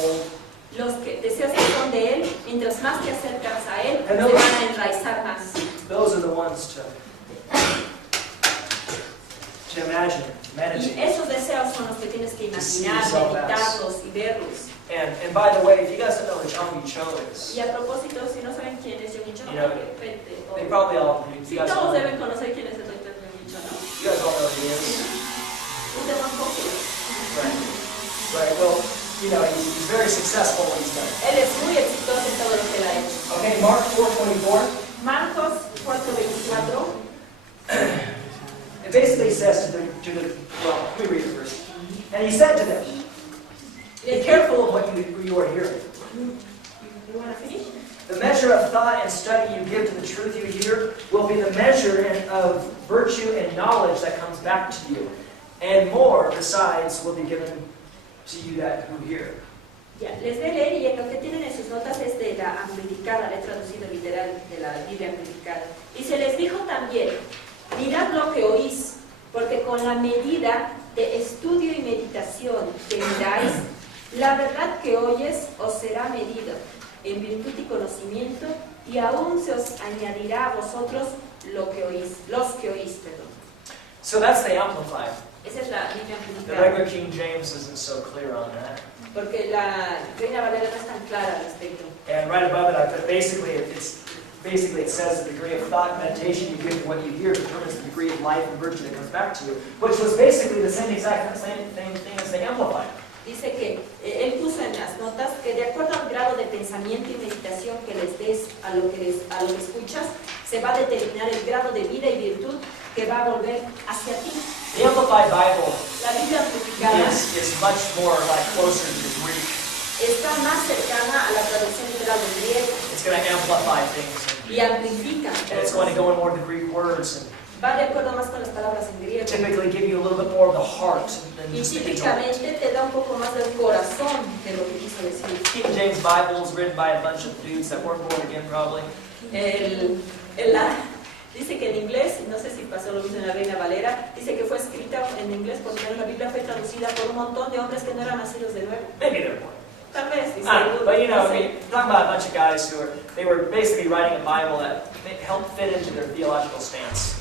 hold. Los deseos que son de Él, mientras más te acercas a Él, And se van a enraizar más. Those are the ones to imagine, Y meditate. esos deseos son los que tienes que imaginar, meditarlos y verlos. And by the way, if you guys don't know who John B. Cho is, Y a propósito, si no saben quién es John B. Cho, You know, they probably all, you sí, guys todos all, deben conocer quién es el Dr. John B. Cho, ¿no? you guys all know who he is. Un tema un poco. Right. Well, you know, he's very successful when he's done it. Él es muy exitoso en todo lo que él ha hecho. Okay, Mark 4:24. Marcos 4:24. It basically says well, let me read it first. And he said to them, be careful of what you are hearing. You want to finish? The measure of thought and study you give to the truth you hear will be the measure of virtue and knowledge that comes back to you. And more, besides, will be given to you that who hear. Ya, les voy a leer y lo que tienen en sus notas es de la amplificada, le he traducido literal de la Biblia amplificada. Y se les dijo también, mirad lo que oís, porque con la medida de estudio y meditación que miráis, la verdad que oyes os será medida en virtud y conocimiento, y aún se os añadirá a vosotros los que oís, perdón. So that's the Amplified. Esa es la Biblia The amplificada. regular King James isn't so clear on that. Porque la Reina Valera no es tan clara al respecto. And right above it, I put basically it says the degree of thought and meditation you give to what you hear determines the degree of life and virtue that comes back to you, which was basically the same thing as the Amplified. Dice que él puso en las notas que de acuerdo al grado de pensamiento y meditación que les des a lo que escuchas, se va a determinar el grado de vida y virtud que va a volver hacia ti. The Amplified Bible La Biblia amplificada is much more like closer to the Greek. está más cercana a la traducción literal del griego It's going to amplify things. y amplifica. And it's going to go in more of the Greek words and Va de acuerdo más con las palabras en griego. typically give you a little bit more of the heart than Y just the intellect. típicamente te da un poco más del corazón de lo que quiso decir. King James Bible was written by a bunch of dudes that weren't born again probably. Dice que en inglés, no sé si pasó lo mismo en la Reina Valera, dice que fue escrita en inglés porque la Biblia fue traducida por un montón de hombres que no eran nacidos de nuevo. Maybe they're born. Tal vez, dice. But you know, I mean, talking about a bunch of guys they were basically writing a Bible that helped fit into their theological stance.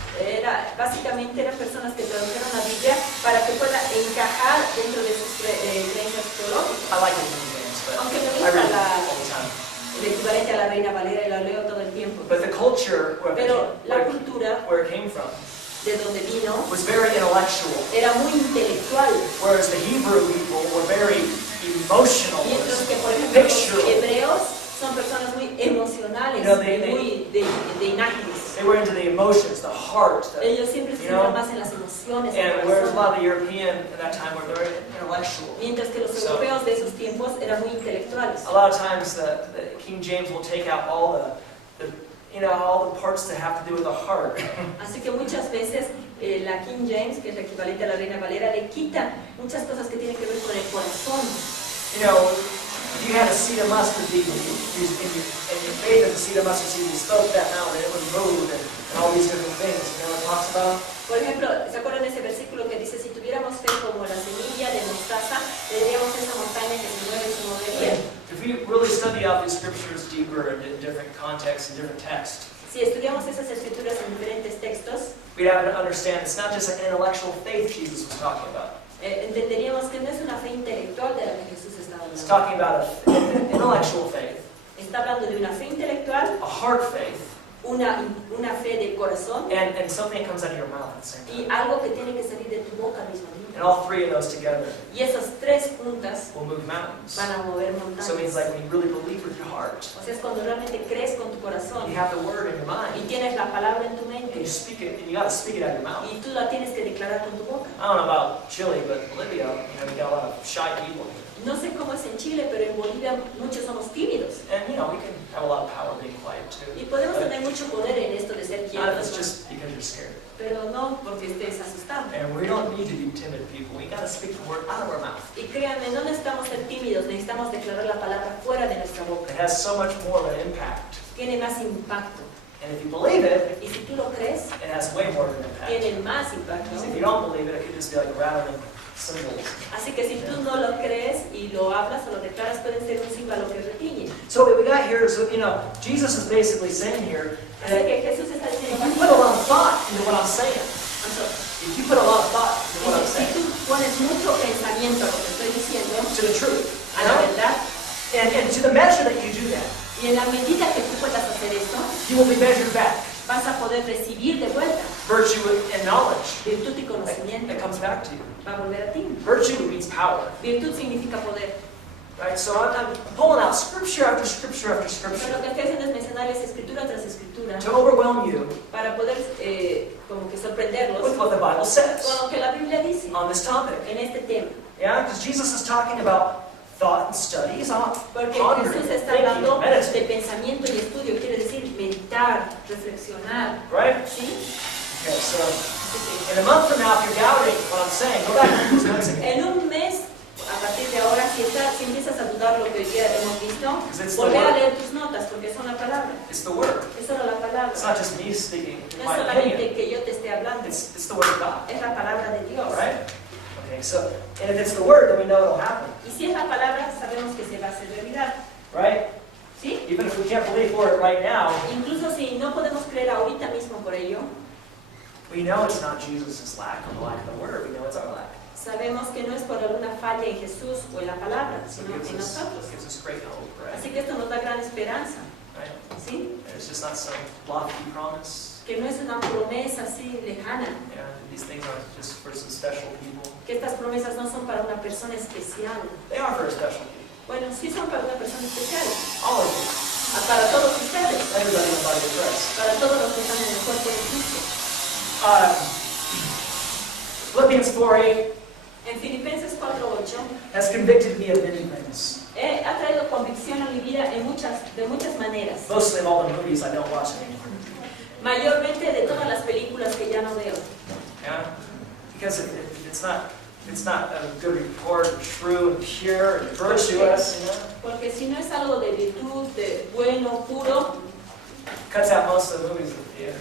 Básicamente eran personas que tradujeron la Biblia para que pueda encajar dentro de sus creencias teológicas. I like the King James, but Aunque me I gusta read it all the time. el equivalente a la Reina Valera y la leo todo el tiempo. But the culture Pero la cultura where it came from de donde vino was very intellectual, era muy intelectual. whereas the Hebrew people were very emotional, Mientras que, por ejemplo, los pictural. hebreos son personas muy emocionales, You know, they- muy de imágenes. They were into the emotions, the heart. Ellos siempre se you know, centran más en las emociones. en el And whereas a corazón. lot of the European at that time were very intellectual. Mientras que los So- europeos de esos tiempos eran muy intelectuales. A lot of times the King James will take out all all the parts that have to do with the heart. Así que muchas veces la King James, que es la equivalente a la Reina Valera, le quita muchas cosas que tienen que ver con el corazón. You know, if you had a seed of mustard seed and your faith as a seed of mustard seed, you spoke that mountain, it would move and all these different things. You know what it talks about? Por ejemplo, ¿se acuerdan de ese versículo que dice, si tuviéramos fe como la semilla de mostaza, le diríamos a esa montaña que se mueve y se movería? If we really study out these scriptures deeper in different contexts and different texts, Si estudiamos esas escrituras en diferentes textos, we'd have to understand it's not just an intellectual faith Jesus was talking about. entenderíamos que no es una fe intelectual de la que Jesús está He's hablando. talking about an intellectual faith, Está hablando de una fe intelectual, a heart faith, una fe del corazón and something that comes out of your mouth at the same y time. algo que tiene que salir de tu boca al mismo tiempo. And all three of those together Y esas tres juntas will move mountains. van a mover So it means montañas. like when you really believe with your heart, O sea, es cuando realmente crees con tu corazón you have the word in your y mind, tienes la palabra en tu and mente you speak it, and you got to speak it out of your mouth. y tú la tienes que declarar con tu boca. I don't know about Chile, but Bolivia, we got a lot of shy people here. No sé cómo es en Chile, pero en Bolivia muchos somos tímidos. And we can have a lot of power being quiet too. Y podemos But tener mucho poder en esto de ser not if quietos, it's just because you're scared. pero no porque estés asustado. And we don't need to be timid people. We got to speak the word out of our mouth. Y créanme, no necesitamos ser tímidos, necesitamos declarar la palabra fuera de nuestra boca. It has so much more of an impact. Tiene más impacto. And if you believe it, Y si tú lo crees, it has way more of an impact. tiene más impacto. Because if you don't believe it, it could just be like a rattling symbols. Así que si tú no lo crees y lo hablas o lo declaras, puede ser un símbolo que retiñe. So what we got here is, Jesus is basically saying here Así that que Jesús está diciendo, if you put a lot of thought into what I'm saying, dice, if you put a lot of thought into what I'm si saying, tú pones mucho pensamiento a lo que estoy diciendo, to the truth, a la verdad, and to the measure that you do that, y en la medida que tú puedas hacer eso, you will be measured back. vas a poder recibir de vuelta Virtue and knowledge virtud y conocimiento. that comes back to you. Va a volver a ti. Virtue means power. Virtud significa poder. Right? So I'm pulling out scripture after scripture after Pero scripture lo que estoy haciendo es mencionarles escritura tras escritura to overwhelm you para poder como que sorprenderlos with what the Bible says con lo que la Biblia dice on this topic. en este tema. Yeah, because Jesus is talking about thought and study. He's not Porque pondering, Jesús está thinking, hablando de meditating. pensamiento y estudio, quiere decir meditar, reflexionar. Right? ¿Sí? Okay, so Así in a month from now, if you're doubting what I'm saying, go back to these notes que again. en un mes, a partir de ahora, si empiezas a dudar lo que hoy día hemos visto, Because it's the volver a word. leer tus notas, porque son la palabra. It's the word. Es solo la palabra. It's not just me speaking No es my opinion. solamente que yo te esté hablando, It's the word of God. es la palabra de Dios. Right? Okay, so, and if it's the word, then we know it'll happen. Y si es la palabra, sabemos que se va a hacer realidad. Right? ¿Sí? Even if we can't believe for it right now, Incluso si no podemos creer ahorita mismo por ello, we know it's not Jesus' lack or the lack of the word. We know it's our lack. sabemos que no es por alguna falla en Jesús o en la palabra, So sino it en nosotros. gives us great hope, right? Así que esto nos da gran esperanza, Right? ¿sí? It's just not some lofty promise. Que no es una promesa así lejana, Yeah, these things aren't just for some special people. que estas promesas no son para una persona especial. They are for a special people. Bueno, sí son para una persona especial, All of you. para todos ustedes, Everybody in the body of Christ. para todos los que están en el cuerpo de Cristo. Philippians 4:8 En Filipenses 4:8 has convicted me of many things. ha traído convicción a mi vida de muchas maneras. Mostly of all the movies I don't watch anymore. Mayormente de todas las películas que ya no veo. Yeah? Because it's not a good report, true and pure and virtuous, Porque si no es algo de virtud, de bueno, puro, Cuts out most of the movies in the theater.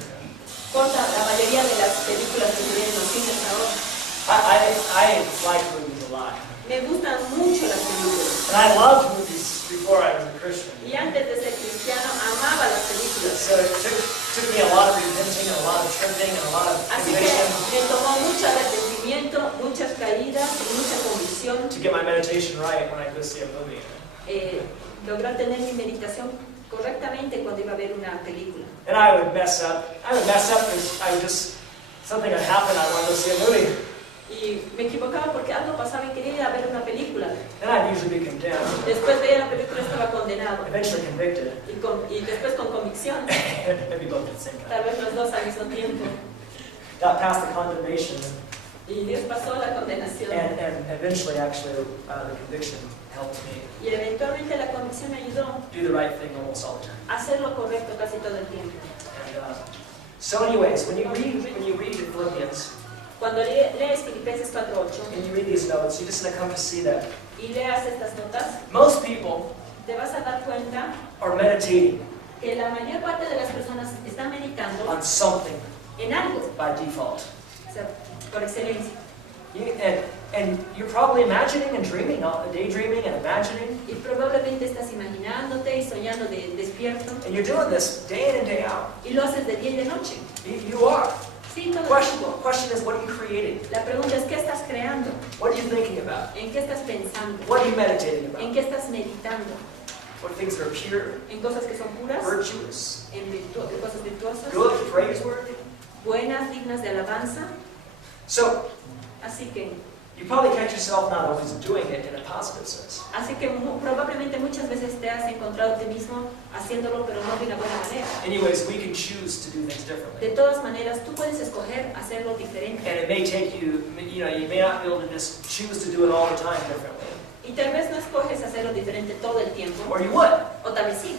corta la mayoría de las películas que se ven en los cines ahora. I like movies a lot. Me gustan mucho las películas. And I loved movies before I was a Christian. Y antes de ser cristiano, amaba las películas. So it took me a lot of repenting and a lot of tripping and a lot of Así que conviction me tomó mucho arrepentimiento, muchas caídas y mucha convicción to get my meditation right when I go see a movie. lograr tener mi meditación correctamente cuando iba a ver una película. And I would mess up. Because something had happened, I wanted to see a movie. Y me equivocaba porque algo pasaba y quería ir a ver una película. Then I'd usually be condemned, Después veía la película y estaba condenado. eventually convicted. Y después con convicción, Maybe both at the same tal time. vez los dos al mismo tiempo. Got past the condemnation, Y Dios pasó la condenación. and eventually, actually, the conviction helped me Y eventualmente la convicción me ayudó do the right thing almost all the time. a hacer lo correcto casi todo el tiempo. And so, anyways, when you read the Philippians Cuando lees Filipenses 4:8 and you read these notes, you're just going to come to see that y leas estas notas, most people te vas a dar cuenta are meditating que la mayor parte de las personas están meditando on something en algo, by default. o sea, por excelencia. And you're probably imagining and dreaming, daydreaming and imagining, Y probablemente estás imaginándote y soñando de despierto and you're doing this day in and day out. y lo haces de día y de noche. You are. Sí, todo el Question, tiempo. question is, what are you creating? La pregunta es, ¿qué estás creando? What are you thinking about? ¿En qué estás pensando? What are you meditating ¿En about? qué estás meditando? What things are pure, ¿En cosas que son puras? virtuous, ¿En cosas virtuosas? good, praiseworthy? ¿Buenas, dignas de alabanza? So, Así que you probably catch yourself not always doing it in a positive sense. probablemente muchas veces te has encontrado a ti mismo haciéndolo, pero no de una buena manera. Anyways, we can choose to do things differently. De todas maneras, tú puedes escoger hacerlo diferente. And it may take you, you may not be able to just choose to do it all the time differently. Y tal vez no escoges hacerlo diferente todo el tiempo, Or you would. o tal vez sí,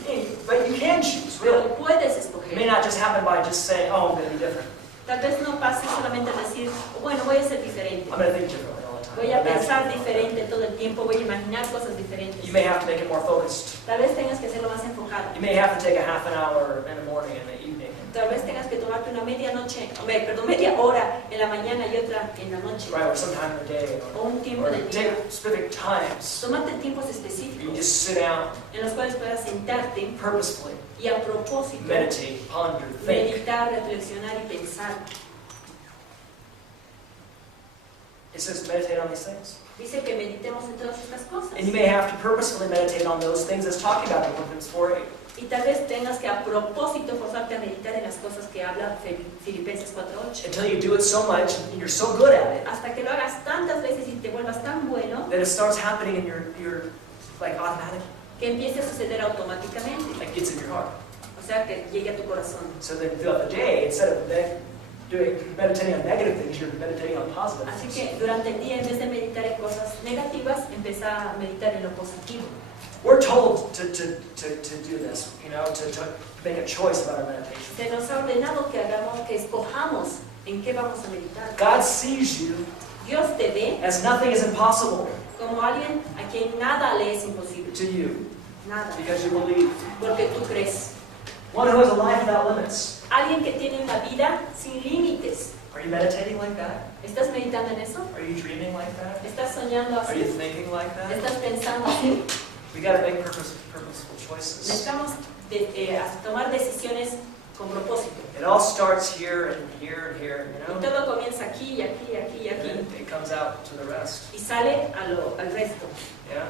But you can choose, really. pero puedes It may escoger. not just happen by just saying, oh, I'm going to be different. Tal vez no pase solamente a decir, bueno, voy a ser diferente. I'm going to think differently all the time. Voy a pensar Imagine. diferente todo el tiempo, voy a imaginar cosas diferentes. You may have to make it more focused. Tal vez tengas que hacerlo más enfocado. You may have to take a half an hour in the morning and the evening and Tal vez tengas que tomarte una media hora en la mañana y otra en la noche. Right, or sometime in the day, O un tiempo or del día. take specific times. Tómate tiempos You específicos just sit down en los cuales puedas sentarte purposefully, y a propósito meditate, ponder, think. meditar, reflexionar y pensar. It says meditate on these things. Dice que meditemos en todas estas cosas. And you may have to purposefully meditate on those things that's talking about in Philippians 4:8. Y tal vez tengas que a propósito forzarte a meditar en las cosas que habla Filipenses 4:8. Until you do it so much and you're so good at it Hasta que lo hagas tantas veces y te vuelvas tan bueno that it starts happening in your like automatically, que empiece a suceder automáticamente. like gets in your heart. O sea, que llegue a tu corazón. So then throughout the day, instead of meditating on negative things, you're meditating on positive Así things. que durante el día, en vez de meditar en cosas negativas, empieza a meditar en lo positivo. We're told to do this, you know, to make a choice about our meditation. Se nos ha ordenado que hagamos, que escojamos en qué vamos a meditar. God sees you Dios te ve as nothing is impossible como alguien a quien nada le es imposible. to you Nada. because you believe. Porque tú crees. One who has a life without limits. Alguien que tiene una vida sin límites. Are you meditating like that? ¿Estás meditando en eso? Are you dreaming like that? ¿Estás soñando Are you así? thinking like that? ¿Estás pensando así? We got to make purposeful choices. Necesitamos tomar decisiones con propósito. It all starts here and here and here, you Y know? todo comienza aquí, y aquí, y aquí, y And aquí. then it comes out to the rest. Y sale al resto. Yeah?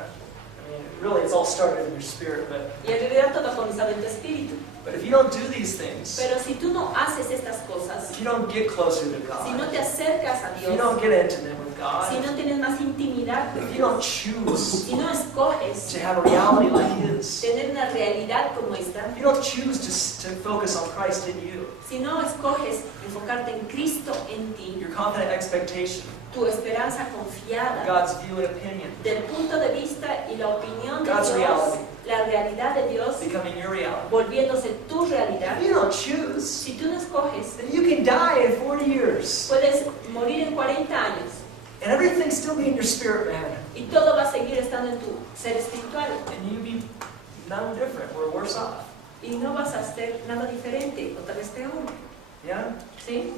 I mean, really, it's all started in your spirit, but Y en realidad todo ha comenzado en tu espíritu. if you don't do these things, Pero si tú no haces estas cosas, if you don't get closer to si no God, te acercas a if you Dios, don't get intimate with si God, no tienes más intimidad con if you Dios, don't choose si no escoges to have a reality like His, tener una realidad como esta, if you don't choose to focus on Christ in you, si no escoges enfocarte en Cristo en ti, your confident expectation, tu esperanza confiada God's view and opinion, del punto de vista y la opinión de God's Dios, reality. la realidad de Dios, becoming your reality. volviéndose tu realidad, If you don't choose, si tú no escoges, then you can die in 40 years. puedes morir en 40 años And everything still be in your spirit, man. y todo va a seguir estando en tu ser espiritual And you be none different or worse off. y no vas a hacer nada diferente o tal vez peor, Yeah? ¿sí?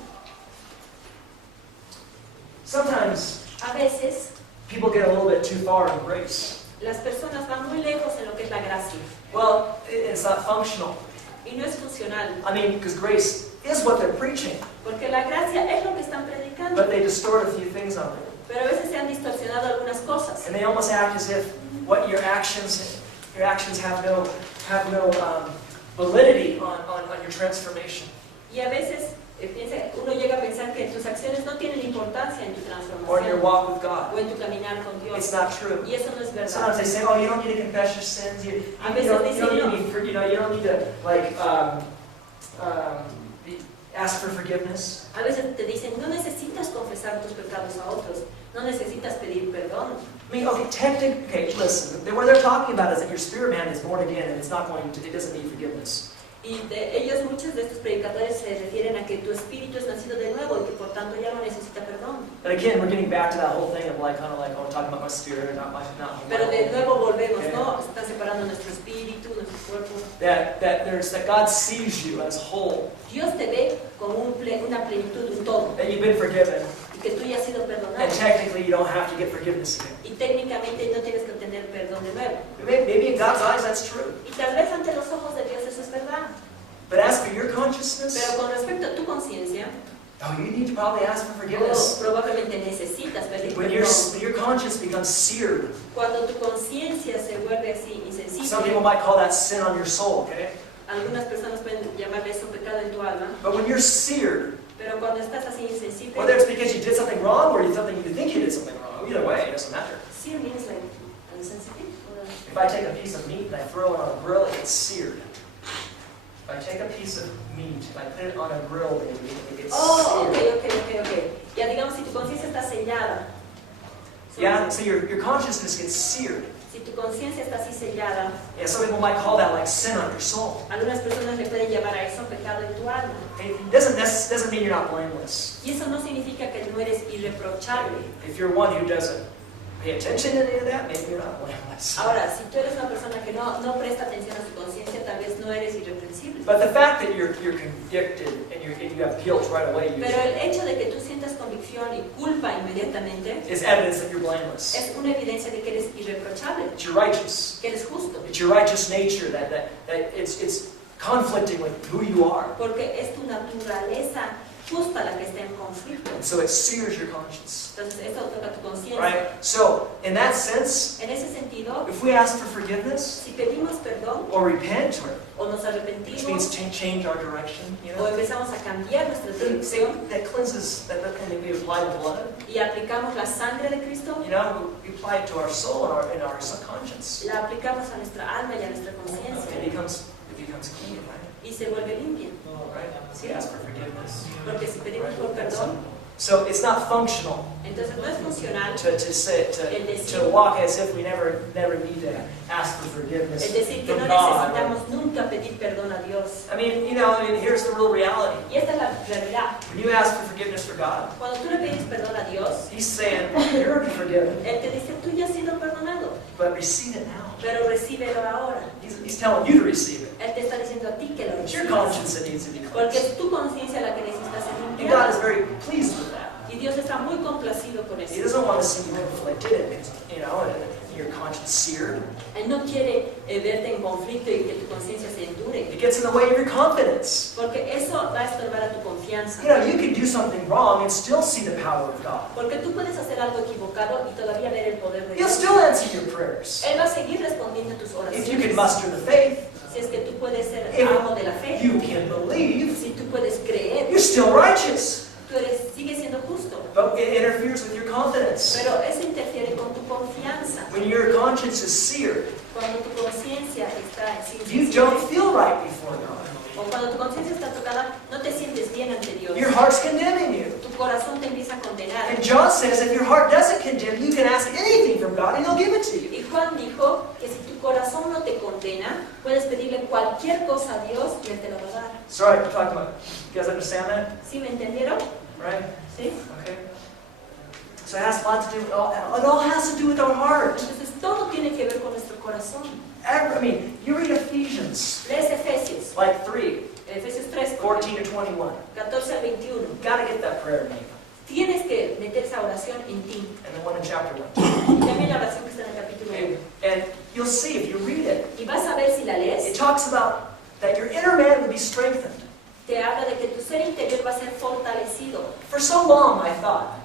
Sometimes A veces people get a little bit too far in grace. las personas van muy lejos en lo que es la gracia Well, it's not functional. y no es funcional, I mean, because grace is what they're preaching, porque la gracia es lo que están predicando, but they distort a few things on it. pero a veces se han distorsionado algunas cosas And they almost act as if what your actions have no validity on your transformation. y a veces uno llega a pensar que tus acciones no tienen importancia en tu Or in your transformación walk with God. o en tu caminar con It's Dios, not true. y eso no es Sometimes verdad. they say, "Oh, you don't need to confess your sins. You A don't, veces you dicen, don't no. need you don't need to like ask for forgiveness." A veces te dicen, no necesitas confesar tus pecados a otros, no necesitas pedir perdón. I mean, okay, listen. What they're talking about is that your spirit man is born again, and it doesn't need forgiveness. Y muchos de estos predicadores se refieren a que tu espíritu es nacido de nuevo y que por tanto ya no necesita perdón. But again, we're getting back to that whole thing of like, kind of like, oh, talking about my spirit, not my. Pero de nuevo volvemos, Okay. ¿no? Están separando nuestro espíritu, nuestro cuerpo. That God sees you as whole, Dios te ve como una plenitud, un todo, that you've been forgiven, y que tú ya has sido perdonado. and technically you don't have to get forgiveness again. Y técnicamente no tienes que obtener perdón de nuevo. Maybe in God's eyes that's true. Y tal vez ante los ojos de Dios eso es verdad. But as for your consciousness, Pero con respecto a tu conciencia, you need to probably ask for forgiveness. probablemente necesitas pedir When perdón. your conscience becomes seared, Cuando tu conciencia se vuelve así some people insensible, might call that sin on your soul, okay? algunas personas pueden llamarle eso pecado en tu alma, But when you're seared, pero cuando estás así insensible, whether it's because you did something wrong or you think you did something wrong, either way, it doesn't matter. sear means like insensitive. If I take a piece of meat and I throw it on a grill, it gets seared. If I take a piece of meat and I put it on a grill, baby, it gets Oh, seared. ok. Ya digamos, si tu conciencia está sellada, Yeah, so your consciousness gets seared. si tu conciencia está así sellada, Yeah, some people might call that like sin on your soul. algunas personas le pueden llamar a eso pecado en tu alma. It doesn't mean you're not blameless. Y eso no significa que no eres irreprochable. If you're one who doesn't, pay attention to any of that, maybe you're not blameless. Ahora, si tú eres una persona que no presta atención a su conciencia, tal vez no eres irreprensible. But the fact that you're convicted and you have guilt right away Pero el hecho de que tú sientas convicción y culpa inmediatamente is evidence that you're blameless. es una evidencia de que eres irreprochable, That you're righteous. que eres justo. It's your righteous nature that it's conflicting with who you are. Porque es tu naturaleza justa la que está en conflicto. And so it sears your conscience. Entonces, esto toca tu conciencia. Right? So, in that sense, En ese sentido, if we ask for forgiveness si pedimos perdón or repent, o nos which means arrepentimos change our direction, you o know, empezamos a cambiar nuestra dirección that cleanses, and then we apply the blood. y aplicamos la sangre de Cristo, You know, we apply it to our soul and our subconscious. la aplicamos a nuestra alma y a nuestra It conciencia becomes clean, right? y se vuelve limpia. Right? So we ask for forgiveness. Porque si pedimos por perdón, So it's not functional entonces no es funcional to walk as if we never need to ask for forgiveness es decir, que no from God. necesitamos nunca pedir perdón a Dios. I mean, here's the real reality. Y esta es la realidad. When you ask for forgiveness for God, Cuando tú le pides perdón a Dios, He's saying, you're already forgiven, Él te dice, tú ya has sido perdonado, but receive it now. pero recíbelo ahora. He's telling you to receive it. Él te está diciendo a ti que lo It's your recibas. conscience that needs to be Porque cleansed. es tu conciencia la que necesita ser And God limpiada. is very pleased with that. Y Dios está muy complacido con He eso. doesn't want to see you conflicted and your conscience seared. Él no quiere verte en conflicto y que tu conciencia se endure. It gets in the way of your confidence. Porque eso va a estorbar a tu confianza. You can do something wrong and still see the power of God. Porque tú puedes hacer algo equivocado y todavía ver el poder de He'll Dios. still answer your prayers. Él va a seguir respondiendo tus If you can oraciones. muster the faith, Si es que tú puedes ser If amo de la fe, you can believe, si tú puedes creer, you're still righteous. tú sigues siendo justo. But it interferes with your confidence. Pero eso interfiere con tu confianza. When your conscience is seared, Cuando tu conciencia está you sensible, don't feel right before God. o cuando tu conciencia está tocada, no te sientes bien ante Dios. Your heart's condemning you. Tu corazón te empieza a condenar. And John says if your heart doesn't condemn, you can ask anything from God and He'll give it to you. Y Juan dijo que si tu corazón no te condena, puedes pedirle cualquier cosa a Dios y Él te lo va a dar. Sorry, I'm talking about. You guys understand that? ¿Sí me entendieron? Right? ¿Sí? Okay. So it has a lot to do with it all has to do with our heart. Entonces todo tiene que ver con nuestro corazón. You read Ephesians, Lees Efesios, like 3, Efesios 3, 14 to 21. 14 al 21. You've got to get that prayer name. Tienes que meter esa oración en ti. And the one in chapter 1. Y también la oración que está en el capítulo 1. Okay. And you'll see if you read it, Y vas a ver si la it lees, talks about that your inner man will be strengthened. te habla de que tu ser interior va a ser fortalecido. For so long, I thought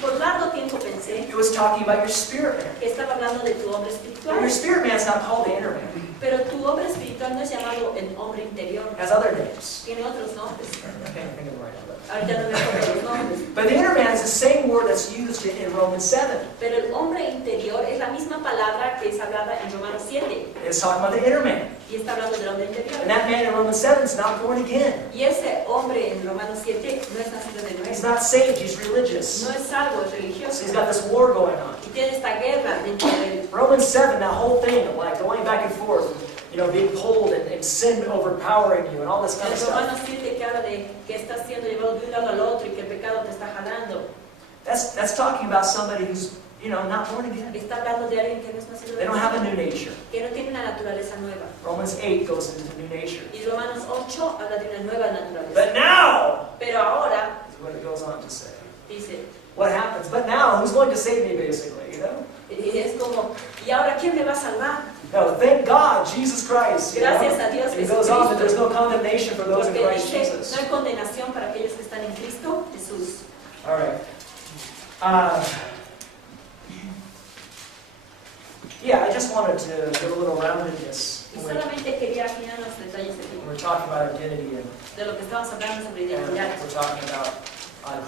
Por largo tiempo pensé it was talking about your spirit man. que estaba hablando de tu hombre But espiritual. your spirit man's not called the inner man. Pero tu hombre espiritual no es llamado el hombre interior. It has other names. Tiene otros nombres. I can't think of them right now. Ahorita no me acuerdo los nombres. But the inner man is the same word that's used in Romans 7. Pero el hombre interior es la misma palabra que es hablada en Romanos 7. It's talking about the inner man. Y está hablando del hombre interior. And that man in Romans 7 is not born again. Y ese hombre en Romanos 7 no es nacido de He's nuevo. not saved, he's religious. No es salvo, es So religioso. he's got this war going on. Y tiene esta guerra dentro de él. Romans 7, that whole thing of like going back and forth, being pulled and sin overpowering you and all this kind En of stuff. Romanos 7 que habla de que estás siendo llevado de un lado al otro y que el pecado te está jalando. That's talking about somebody who's, not born again. Está hablando de alguien que no es nacido They de don't have a nuevo, new nature. que no tiene una naturaleza nueva. Romans 8 goes into new nature. Y Romanos 8 habla de una nueva naturaleza. But now, Pero ahora, is what it goes on to say. dice, What happens? But now, who's going to save me, basically, y es como, ¿y ahora quién me va a salvar? No, thank God, Jesus Christ. Gracias a Dios It goes on that there's no condemnation for those in Porque Christ dice, Jesus. no hay condenación para aquellos que están en Cristo Jesús. All right. I just wanted to give a little roundedness. Y solamente quería afinar los detalles aquí, We're talking about identity de lo que estamos hablando sobre and identidad we're talking about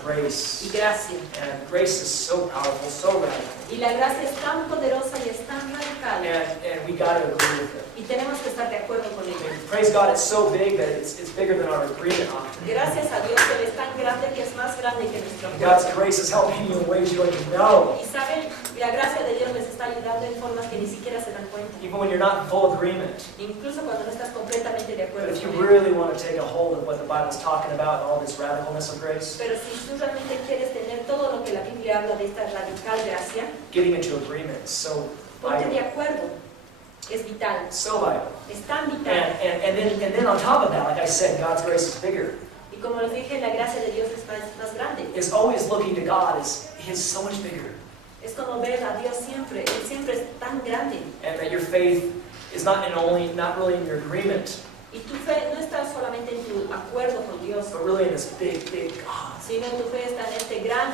grace. y gracia. And grace is so powerful, so radical. Y la gracia es tan poderosa y es tan radical. And we got to agree with it. Y tenemos que estar de acuerdo con I ello. mean, praise God, it's so big that it's bigger than our agreement often. Gracias a Dios que Él es tan grande que es más grande que nuestro God's acuerdo. grace is helping you in ways you don't even know. Y saben, la gracia de Dios les está ayudando en formas que ni siquiera se dan cuenta. even when you're not in full agreement. incluso cuando no estás completamente de But acuerdo if you con él. really want to take a hold of what the Bible's talking about and all this radicalness of grace, Pero si tú realmente quieres tener todo lo que la Biblia habla de esta radical gracia, getting into agreement is so ponte de vital. acuerdo. Es vital, So vital. es tan And, vital. and then on top of that, like I said, God's grace is bigger. Y como les dije, la gracia de Dios es más grande. Is always looking to God is His so much bigger. Es como ver a Dios siempre. Él siempre es tan grande. And that your faith is not really in your agreement, Y tu fe no está solamente en tu acuerdo con Dios, but really in this big, big God sino tu fe está en este gran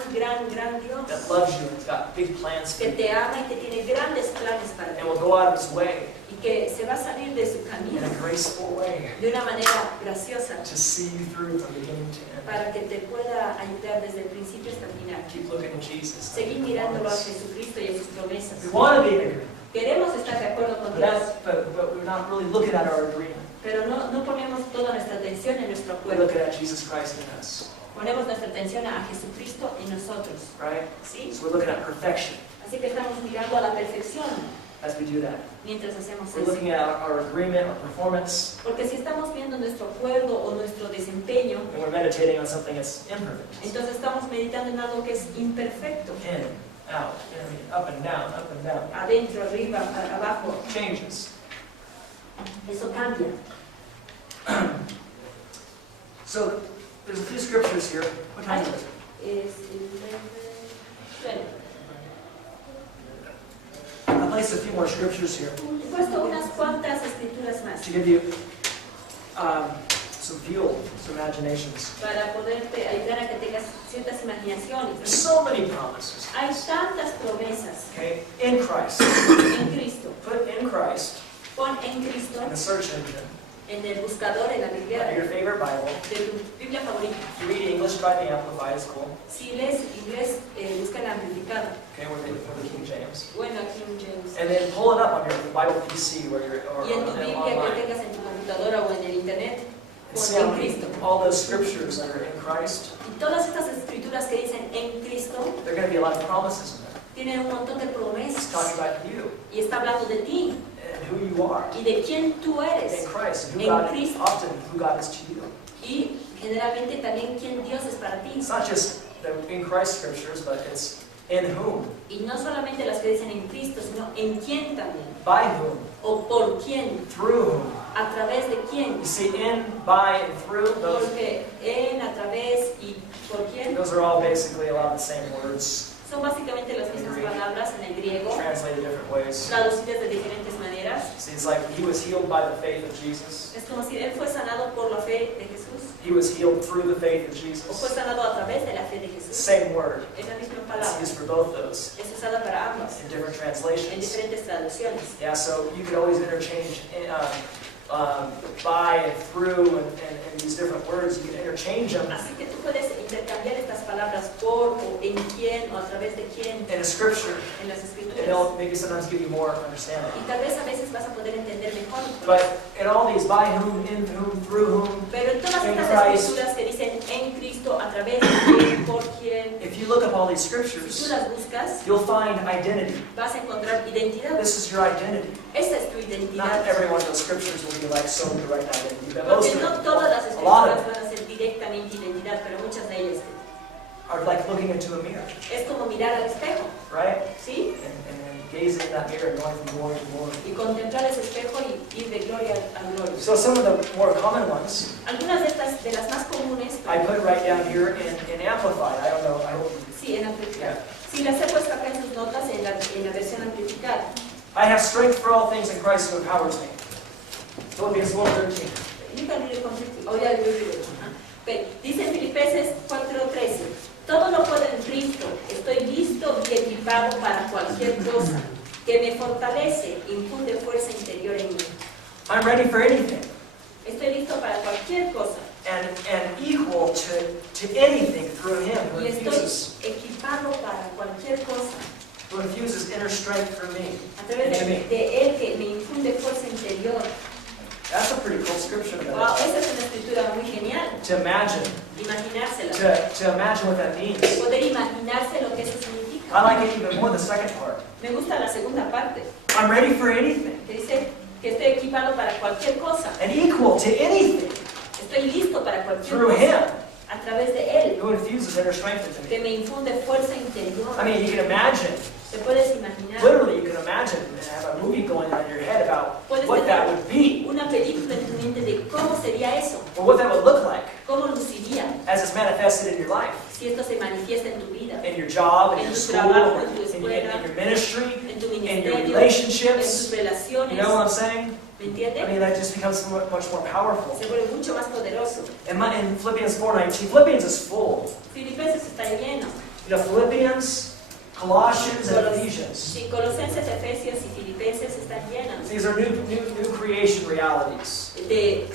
Dios that loves you and has got big plans for que you te ama y que tiene grandes planes para ti. and will go out of His way Y que se va a salir de su in camino a graceful way de una manera graciosa to see you through from beginning to end. para que te pueda ayudar desde el principio hasta el final. Keep looking at Jesus. Seguir mirándolo a Jesucristo y a sus promesas. We want to be in agreement, Queremos estar de acuerdo con but, Dios, but we're not really looking at our agreement. pero no ponemos toda nuestra atención en nuestro We're acuerdo. looking at Jesus Christ in us, Ponemos nuestra atención a Jesucristo en nosotros. right? ¿Sí? So we're looking at perfection Así que estamos mirando a la perfección as we do that. mientras hacemos We're eso. looking at our agreement, our performance, Porque si estamos viendo nuestro acuerdo o nuestro desempeño, and we're meditating on something that's imperfect. entonces estamos meditando en algo que es imperfecto. In, out, up and down, up and down. Adentro, arriba, abajo. Changes. Eso cambia. So there's a few scriptures here. What time is it? Es, bueno, I placed a few more scriptures here he puesto unas cuantas escrituras más to give you some fuel, some imaginations. para poderte ayudar a que tengas ciertas There's imaginaciones. so many promises. Hay tantas promesas Okay, in Christ. en Cristo. Put in Christ Pon en Cristo in the search engine en el buscador, en la of Biblia, your favorite Bible. de tu Biblia favorita. If you read English by the Amplified, it's cool. Si lees inglés, busca la amplificada. Okay, or the King James. Bueno, King James. And then pull it up on your Bible PC or Y en tu Biblia que online. tengas en tu computadora o en el internet, And pon see how en many, Cristo. all those scriptures that are in Christ, Y todas estas escrituras que dicen en Cristo there are going to be a lot of promises in there. tienen un montón de It's promesas. talking about you Y está hablando de ti and who you are y de quién tú in eres. Christ, and En who God, Cristo. often who God is to you. Y generalmente también quién Dios es para ti. It's not just the in Christ scriptures, but it's in whom, Y no solamente las que dicen en Cristo, sino en quién también. by whom, O por quién, through whom. a través de quién. You see, in, by, and through, those, Porque en, a través y por quién those are all basically a lot of the same words, son básicamente las mismas palabras en el griego, translated different ways. traducidas de diferentes maneras. See, it's like he was healed by the faith of Jesus. Es como si él fue sanado por la fe de Jesús He was healed through the faith of o fue Jesus. sanado a través de la fe de Jesús. Same word. Es la misma It's palabra. used for both those Es usada para ambas, in different en translations. diferentes traducciones. Yeah, so you could always interchange by and through and these different words. You can interchange them Así que tú puedes intercambiar estas palabras por o en quién o a través de quién in a scripture, en las and escrituras. they'll maybe sometimes give you more understanding. Y tal vez a veces vas a poder entender mejor. But in all these, by whom, in whom, through whom, Pero en todas En estas Christ. escrituras que dicen en Cristo, a través de quién, por quién, if you look up all these si tú scriptures, las buscas, you'll find identity. vas a encontrar identidad. This is your identity. Esta es tu Not identidad. every one of those scriptures will be like so direct identity, but most Porque of no them, todas las a lot escrituras of them, van a ser directamente identidad, pero muchas de ellas are like looking into a mirror, es como mirar al espejo, right? ¿sí? And gazing in that mirror and going from glory to glory. Y contemplar ese espejo y ir de gloria a gloria. So some of the more common ones, Algunas de estas, de las más comunes, I put right down here in Amplified. I don't know, I hope. sí, en amplificada. Yeah. Sí, las he puesto acá en sus notas en la versión amplificada. I have strength for all things in Christ who empowers me. Philippians 1:13. You can read it completely. Oh, yeah, you read it. Okay. Dice en Filipenses 4:13, todo lo puedo en Cristo, estoy listo y equipado para cualquier cosa, que me fortalece, infunde fuerza interior en mí. I'm ready for anything Estoy listo para cualquier cosa and equal to anything through Him who y estoy infuses equipado para cualquier cosa inner strength for me. a través de Él que me infunde fuerza interior. That's a pretty cool scripture. Wow, esa es una escritura muy genial. To imagine, Imaginársela. to imagine what that means. Poder imaginarse lo que eso significa. I like it even more, the second part. Me gusta la segunda parte, I'm ready for anything que dice que estoy equipado para cualquier cosa. and equal to anything Estoy listo para cualquier through cosa Him a través de Él, who infuses inner strength into me. que me infunde fuerza interior. I mean, you can imagine, Te puedes imaginar literally, you can imagine and have a movie going on in your head about what that would be una película en tu mente de cómo sería eso, or what that would look like cómo luciría as it's manifested in your life, si esto se manifiesta en tu vida, in your job, in en your tu school, trabajo, en tu in escuela, your ministry, en tu in your ministerio, en tus relationships. You relaciones. know what I'm saying? ¿Me I entiendes? mean, that just becomes much more powerful. Se vuelve mucho más poderoso. In Philippians 4:19, Philippians is full. Filipenses está lleno. You know, Philippians, Colossians, and Ephesians. Sí, Colosenses, Efesios y Filipenses están llenos These are new creation realities, de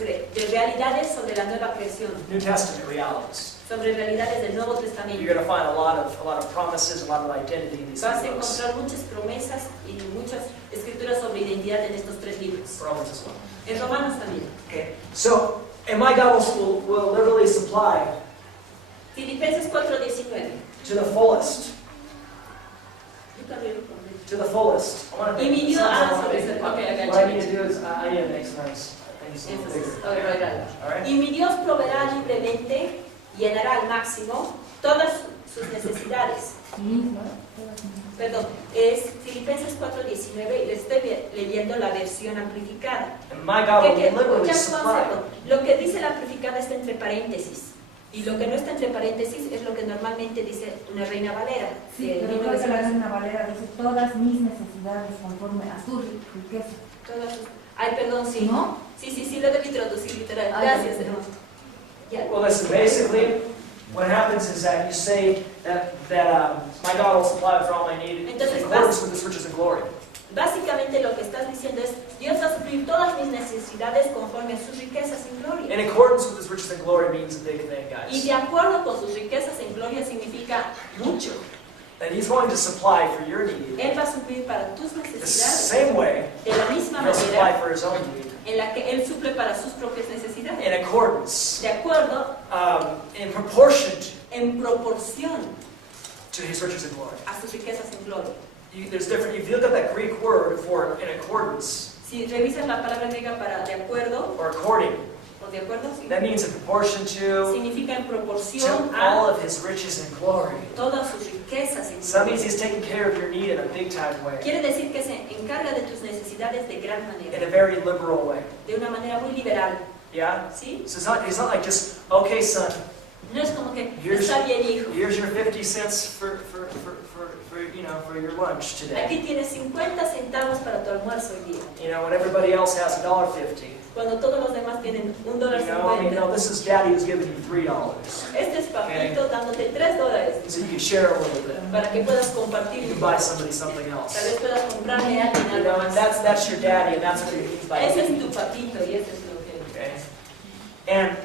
realidades sobre la nueva creación, New Testament realities. sobre realidades del Nuevo You're Testamento. going to find a lot of promises, a lot of identity in these Vas a books. encontrar muchas promesas y muchas escrituras sobre identidad en estos tres libros. Romans as well. En Romanos también. Okay, so, and my God will literally supply Filipenses 4:19. to the fullest. You can read it completely. To the fullest. I want to Y mi Dios, sobre eso. Okay, I got What I you. need to do is I need to make some nice things a little Énfasis. bigger. Okay, right. All right? Y mi Dios proveerá libremente, llenará al máximo todas sus necesidades. Perdón, es Filipenses 4:19 y le estoy leyendo la versión amplificada. And my God will Que literally ya supply. lo que dice la amplificada está entre paréntesis. Y lo que no está entre paréntesis es lo que normalmente dice una Reina Valera. Sí, de pero creo que la 1900. Reina Valera dice todas mis necesidades conforme a su riqueza. Todas sus- Ay, perdón, sí. ¿No? Sí, lo debí traducir literal. Ay, Gracias, sí. hermano. Ya. Well, listen, basically, what happens is that you say that my God will supply for all my need in Entonces, accordance with His riches and glory. Básicamente lo que estás diciendo es, Dios va a suplir todas mis necesidades conforme a sus riquezas en gloria. In accordance with His riches and glory means a big thing, Y guys. de acuerdo con sus riquezas en gloria significa mucho. And He's going to supply for your need Él va a suplir para tus the necesidades same way de la misma He'll supply manera for His own need, en la que Él suple para sus propias necesidades. in accordance, De acuerdo, in proportion en proporción to His riches and glory. a sus riquezas en gloria. There's different. If you look at that Greek word for in accordance Si revisas la palabra griega para de acuerdo, or according, o de acuerdo, sí, that means in proportion to significa en proporción all a of His riches and glory. todas sus riquezas en So that means gloria. He's taking care of your need in a big time way, Quiere decir que se encarga de tus necesidades de gran in manera, a very liberal way. de una manera muy liberal, Yeah. ¿sí? So it's not like just okay, son. No es como que Here's- está bien, hijo. Here's your 50 cents for your lunch today. Aquí tienes 50 centavos para tu almuerzo hoy día. You know, when everybody else has $1.50. Cuando todos los demás tienen You know, $1.50. this is Daddy who's giving you $3, Este es papito dándote $3 so you can share a little bit. para que puedas compartir. You can buy somebody something Tal else. vez puedas comprarle a alguien You algo know, and más. that's your daddy, and that's what he means by Ese es giving tu you. papito y ese es lo que... Okay? And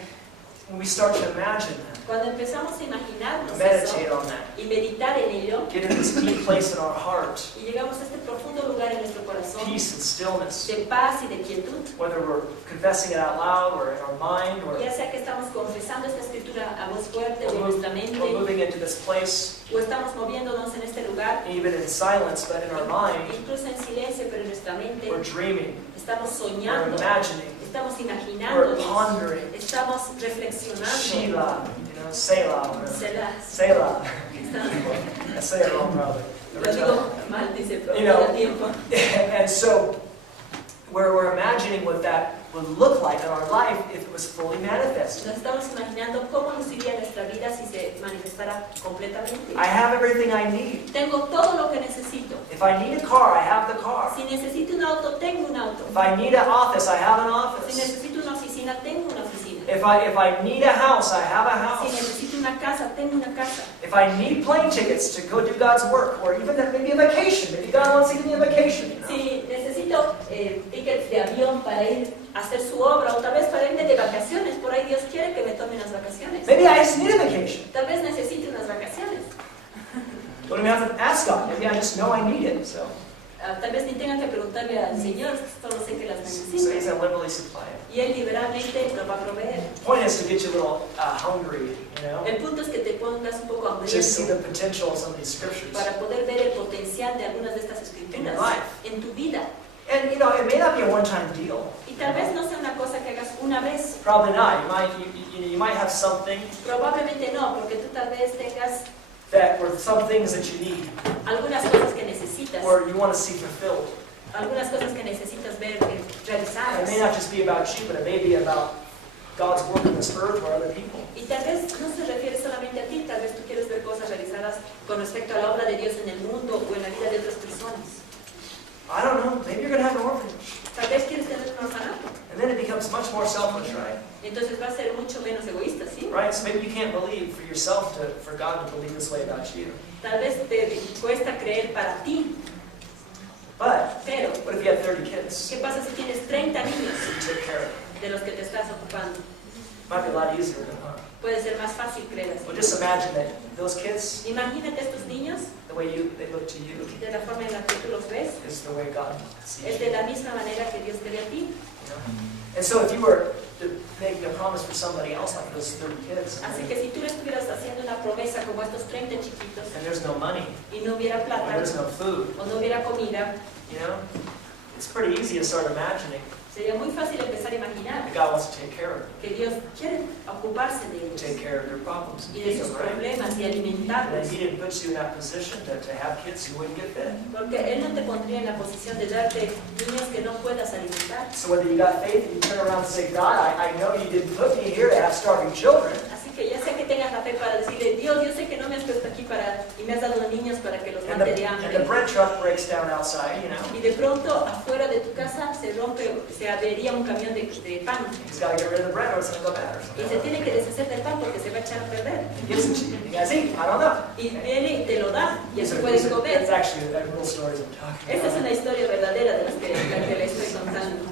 when we start to imagine that, Cuando empezamos a imaginarnos meditate eso on that, y meditar en ello, get in this deep place in our heart, y llegamos a este profundo lugar en nuestro corazón peace and stillness, de paz y de quietud, whether we're confessing it out loud or in our mind or ya sea que estamos confesando esta escritura a voz fuerte o en we're nuestra mente, moving into this place, o estamos moviéndonos en este lugar, even in silence, but in our mind, incluso en silencio, pero en nuestra mente, we're dreaming, estamos we're soñando, imagining, estamos we're imaginando, pondering. estamos reflexionando. Sheila, Selah, whatever. Selah. Selah. Estamos- I say it wrong probably. Lo digo mal, dice, pero You know, todo el tiempo. And so, we're imagining what that would look like in our life if it was fully manifested. Nos estamos imaginando cómo luciría nuestra vida si se manifestara completamente. I have everything I need. Tengo todo lo que necesito. If I need a car, I have the car. Si necesito un auto, tengo un auto. If I need an office, I have an Si office. necesito una oficina, tengo una oficina. If I need a house, I have a Si house. necesito una casa, tengo una casa. If I need plane tickets to go do God's work, or even maybe a vacation, maybe God wants to give me a vacation. You know? Si necesito tickets de avión para ir a hacer su obra, o tal vez para irme de vacaciones, por ahí Dios quiere que me tome unas vacaciones. Maybe I just need a vacation. Tal vez necesite unas vacaciones. Don't even have to ask God. Maybe I just know I need it. So, tal vez ni tengan que preguntarle al Señor, solo sé que las So He's necesito. going to liberally supply it. Y Él liberalmente lo va a proveer. The point is to get you a little hungry, El punto es que te pongas un poco Just see hambriento the potential of some of these scriptures. para poder ver el potencial de algunas de estas In your escrituras life. en tu vida. And it may not be a one-time deal. Y tal vez no sea una cosa que hagas una vez. Probably not. You might have something Probablemente no, porque tú tal vez tengas or some things that you need, algunas cosas que necesitas, or you want to see fulfilled. algunas cosas que necesitas ver It realizadas. may not just be about you, but it may be about God's work on this earth or other people. Y tal vez no se refiere solamente a ti, tal vez tú quieres ver cosas realizadas con respecto a la obra de Dios en el mundo o en la vida de otras personas. I don't know. Maybe you're going to have an orphanage. Tal vez quieres tener un orfanato. And then it becomes much more selfish, right? Entonces va a ser mucho menos egoísta, ¿sí? Right? So maybe you can't believe for yourself for God to believe this way about you. Tal vez te cuesta creer para ti, But pero what if you had 30 kids ¿qué pasa si tienes 30 niños you take care of? de los que te estás ocupando? Might be a lot easier, huh? Puede ser más fácil creer así. Well, just imagine that those kids, Imagínate estos niños, the way they look to you, de la forma en la que tú los ves, is the way God sees es you. de la misma manera que Dios te ve a ti. You know? And so if you were making a promise for somebody else, like those 30 kids, Así que si tú le estuvieras haciendo una promesa como estos 30 chiquitos and there's no money, y no hubiera or plata there's no food, o no hubiera comida, you know, it's pretty easy to start imagining sería muy fácil empezar a imaginar that God wants to take care of them, que Dios quiere ocuparse de ellos take care of their problems, and y de feed sus them, right? problemas y And alimentarlos. He didn't put you in that position to have kids who wouldn't get fed. Porque Él no te pondría en la posición de darte niños que no puedas alimentar. So whether you got faith and you turn around and say, God, I know you didn't put me here to have starving children, Así que ya sea que tengas la fe para decirle, Dios, yo sé que no me has puesto aquí y me has dado niños para que los and mate de the hambre. bread truck breaks down outside, you know, Y de pronto afuera de tu casa se avería un camión de pan. he's got to get rid of the bread or it's going to go bad or Y se something. tiene que deshacer del pan porque se va a echar a perder. He gives it to you. You guys eat? I don't know. Y viene y te lo da y así These puedes are- comer. That's actually a real story I'm talking Esta es about. una historia verdadera de la que le estoy contando.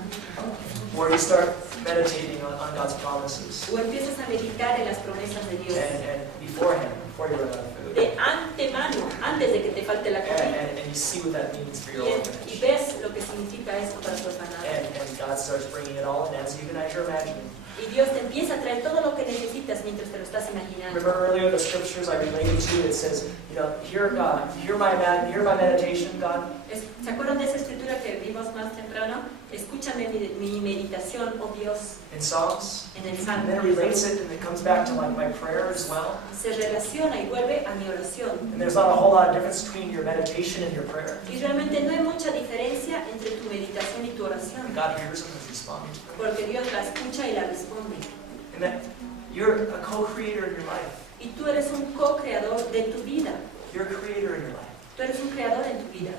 Where you start meditating on God's promises O empiezas a meditar en las promesas de Dios. and beforehand, before you run out of food. De antemano, antes de que te falte la comida. And you see what that means for your Y orphanage. ves lo que significa esto para tu orfanato. And God starts bringing it all in as you and as you're imagining. Y Dios te empieza a traer todo lo que necesitas mientras te lo estás imaginando. Remember earlier the scriptures I related to, it says, you know, hear my meditation, God. ¿Se acuerdan de esa escritura que vimos más temprano? Escúchame mi meditación, oh Dios, In Psalms. en el And Salmo. then it relates it and it comes back to like my prayer as well. Se relaciona y vuelve a mi oración. And there's not a whole lot of difference between your meditation and your prayer. Y realmente no hay mucha diferencia entre tu meditación y tu oración, And God hears them and is responding to them. porque Dios la escucha y la responde. And that you're a co-creator in your life. Y tú eres un co-creador de tu vida. You're a creator in your life. Tú eres un creador en tu vida.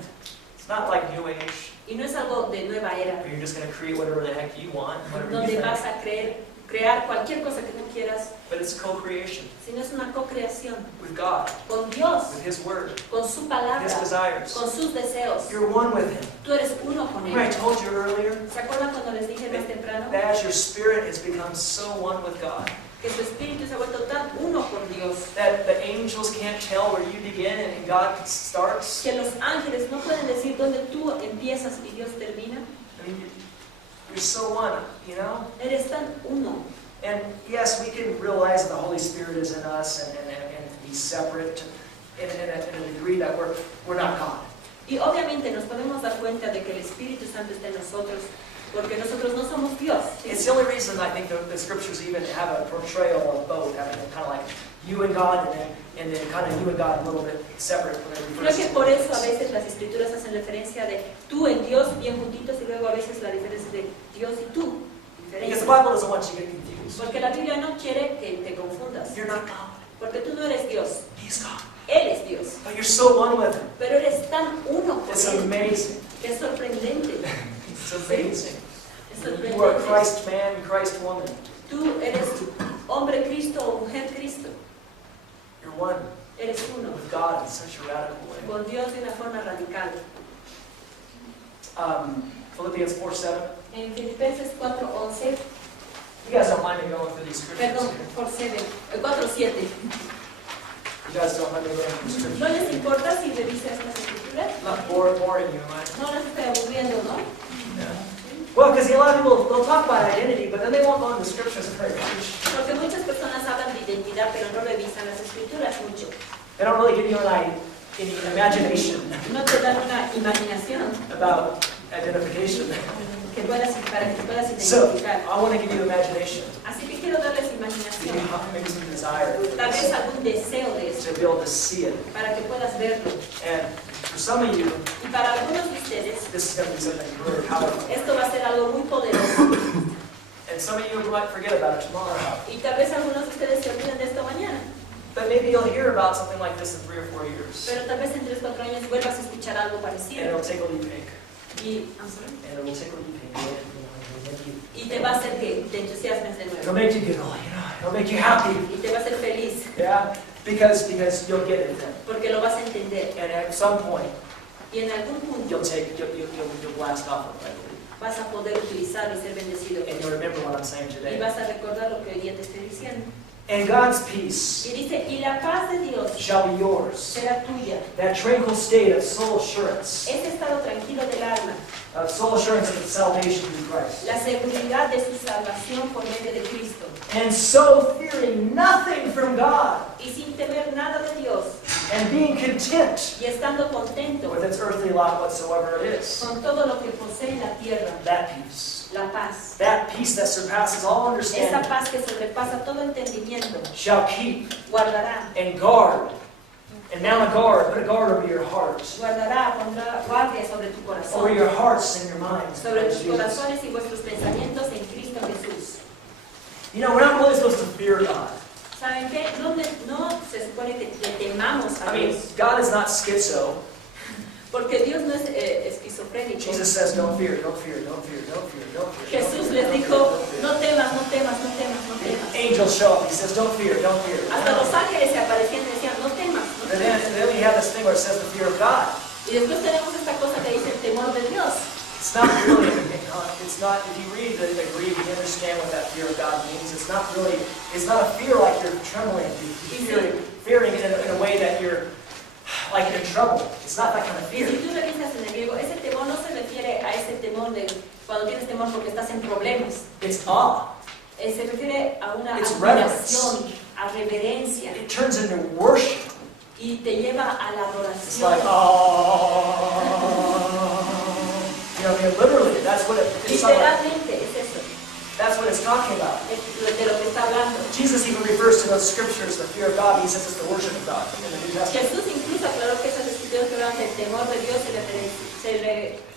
It's not like New Age, Y no es algo de nueva era, where you're just going to create whatever the heck you want, whatever you donde think. vas a crear cualquier cosa que tú quieras, But it's co-creation sino es una co-creación with God, con Dios, with His Word, con su His palabra, desires. con sus deseos. You're one with Him. Tú eres uno con Remember I Él. told you earlier ¿Se acuerdan cuando les dije más temprano that as your spirit has become so one with God, que su espíritu se ha vuelto tan uno con Dios that the angels can't tell where you begin and God starts? que los ángeles no pueden decir dónde tú empiezas y Dios termina? I mean, you're so one, you know? Eres tan uno. And yes, we can realize that the Holy Spirit is in us and be separate in a degree that we're not God. Y obviamente nos podemos dar cuenta de que el Espíritu Santo está en nosotros, porque nosotros no somos Dios. It's the only reason I think the scriptures even have a portrayal of both, having kind of like you and God and then kind of you and God a little bit separate when it Creo refers que to por eso a things. veces las escrituras hacen referencia de tú en Dios bien juntitos y luego a veces la diferencia de Dios y tú. Because the Diferencia. Bible doesn't want you to get confused. Porque la Biblia no quiere que te confundas, You're not God. porque tú no eres Dios, He's God. Él es Dios. But you're so one with Him. Pero eres tan uno con It's Él amazing. que es sorprendente. It's amazing. Es You are sorprendente. Christ man, Christ woman. Tú eres hombre Cristo o mujer Cristo. You're one Eres uno with God in such a radical way. con Dios de una forma radical. Philippians 4:7. En Filipenses 4:11, You guys don't mind me going through these scriptures perdón, here. 4:7. You guys don't let me learn from Scripture. ¿No les importa si revisa estas escrituras? I'm not boring you, am I? No las estoy aburriendo, ¿no? Yeah. Well, because a lot of people, they'll talk about identity, but then they won't go into the Scriptures very much. Porque muchas personas hablan de identidad, pero no revisan las escrituras mucho. They don't really give you any imagination No te dan una imaginación about identification. para que puedas So, identificar. I want to give you imagination. Así que quiero darles Maybe, imaginación, maybe some desire for tal vez this, algún deseo de eso, to be able to see it. para que puedas verlo. And for some of you, Y para algunos de ustedes, this is going to be something really powerful. esto va a ser algo muy poderoso. And some of you might forget about it tomorrow. Y tal vez algunos de ustedes se olviden de esto mañana. But maybe you'll hear about something like this in 3 or 4 years. Pero tal vez en 3 o 4 años vuelvas a escuchar algo And parecido. it'll tickle you pink. Y, I'm sorry. And it'll tickle you pink. Y te va a hacer que te entusiasmes de It'll nuevo. make you giggle, it'll make you happy. Y te va a hacer feliz, Yeah? Because you'll get it then. porque lo vas a entender. And at some point, Y en algún punto you'll blast off of it, I believe. vas a poder utilizarlo y ser bendecido. And you'll remember what I'm saying Y today. vas a recordar lo que hoy día te estoy diciendo. And God's peace Y dice, y la paz de Dios shall be yours. será tuya. That tranquil state of soul assurance, Ese estado tranquilo del alma, of salvation through Christ. la seguridad de su salvación por medio de Cristo. And so fearing nothing from God, Y sin temer nada de Dios, and being content y estando contento with its earthly lot whatsoever it is. con todo lo que posee en la tierra, That peace. la paz. That peace that surpasses all Esa understanding paz que sobrepasa todo entendimiento, shall keep guardará, and guard. And now put a guard over your heart. guardará, pondrá guardia sobre tu Over corazón, your hearts and your minds. sobre tus Jesus. corazones y vuestros pensamientos en Cristo Jesús. You know, we're not really supposed to fear God. ¿Saben qué? No se supone que le temamos a I mean, Dios, God is not schizo. porque Dios no es esquizofrénico. Jesus says, don't fear, don't fear, don't fear, don't fear, don't fear. Jesús les dijo, no temas, no temas, no temas, no temas. Angels show up. He says, don't fear, don't fear. Hasta los ángeles se aparecían y decían, no temas, no And temas. then we have this thing where it says the fear of God. Y después tenemos esta cosa que dice el temor de Dios. It's not really, it's not, if you read the Greek, you understand what that fear of God means. It's not really, it's not a fear like you're trembling. You're fearing in a way that you're like in trouble. It's not that kind of Y fear. si tú revisas en el griego, ese temor no se refiere a ese temor de cuando tienes temor porque estás en problemas. It's awe. Se refiere a una It's admiración, a reverencia, It turns into worship. y te lleva a la It's adoración. like, oh. You know, I mean, literally, that's what it's talking about. Literalmente es eso, That's what it's talking about. es de lo que está hablando. Jesus even refers to those scriptures, the fear of God. He says it's the worship of God in the New Testament. Jesús incluso aclaró que esas escrituras que hablan del temor de Dios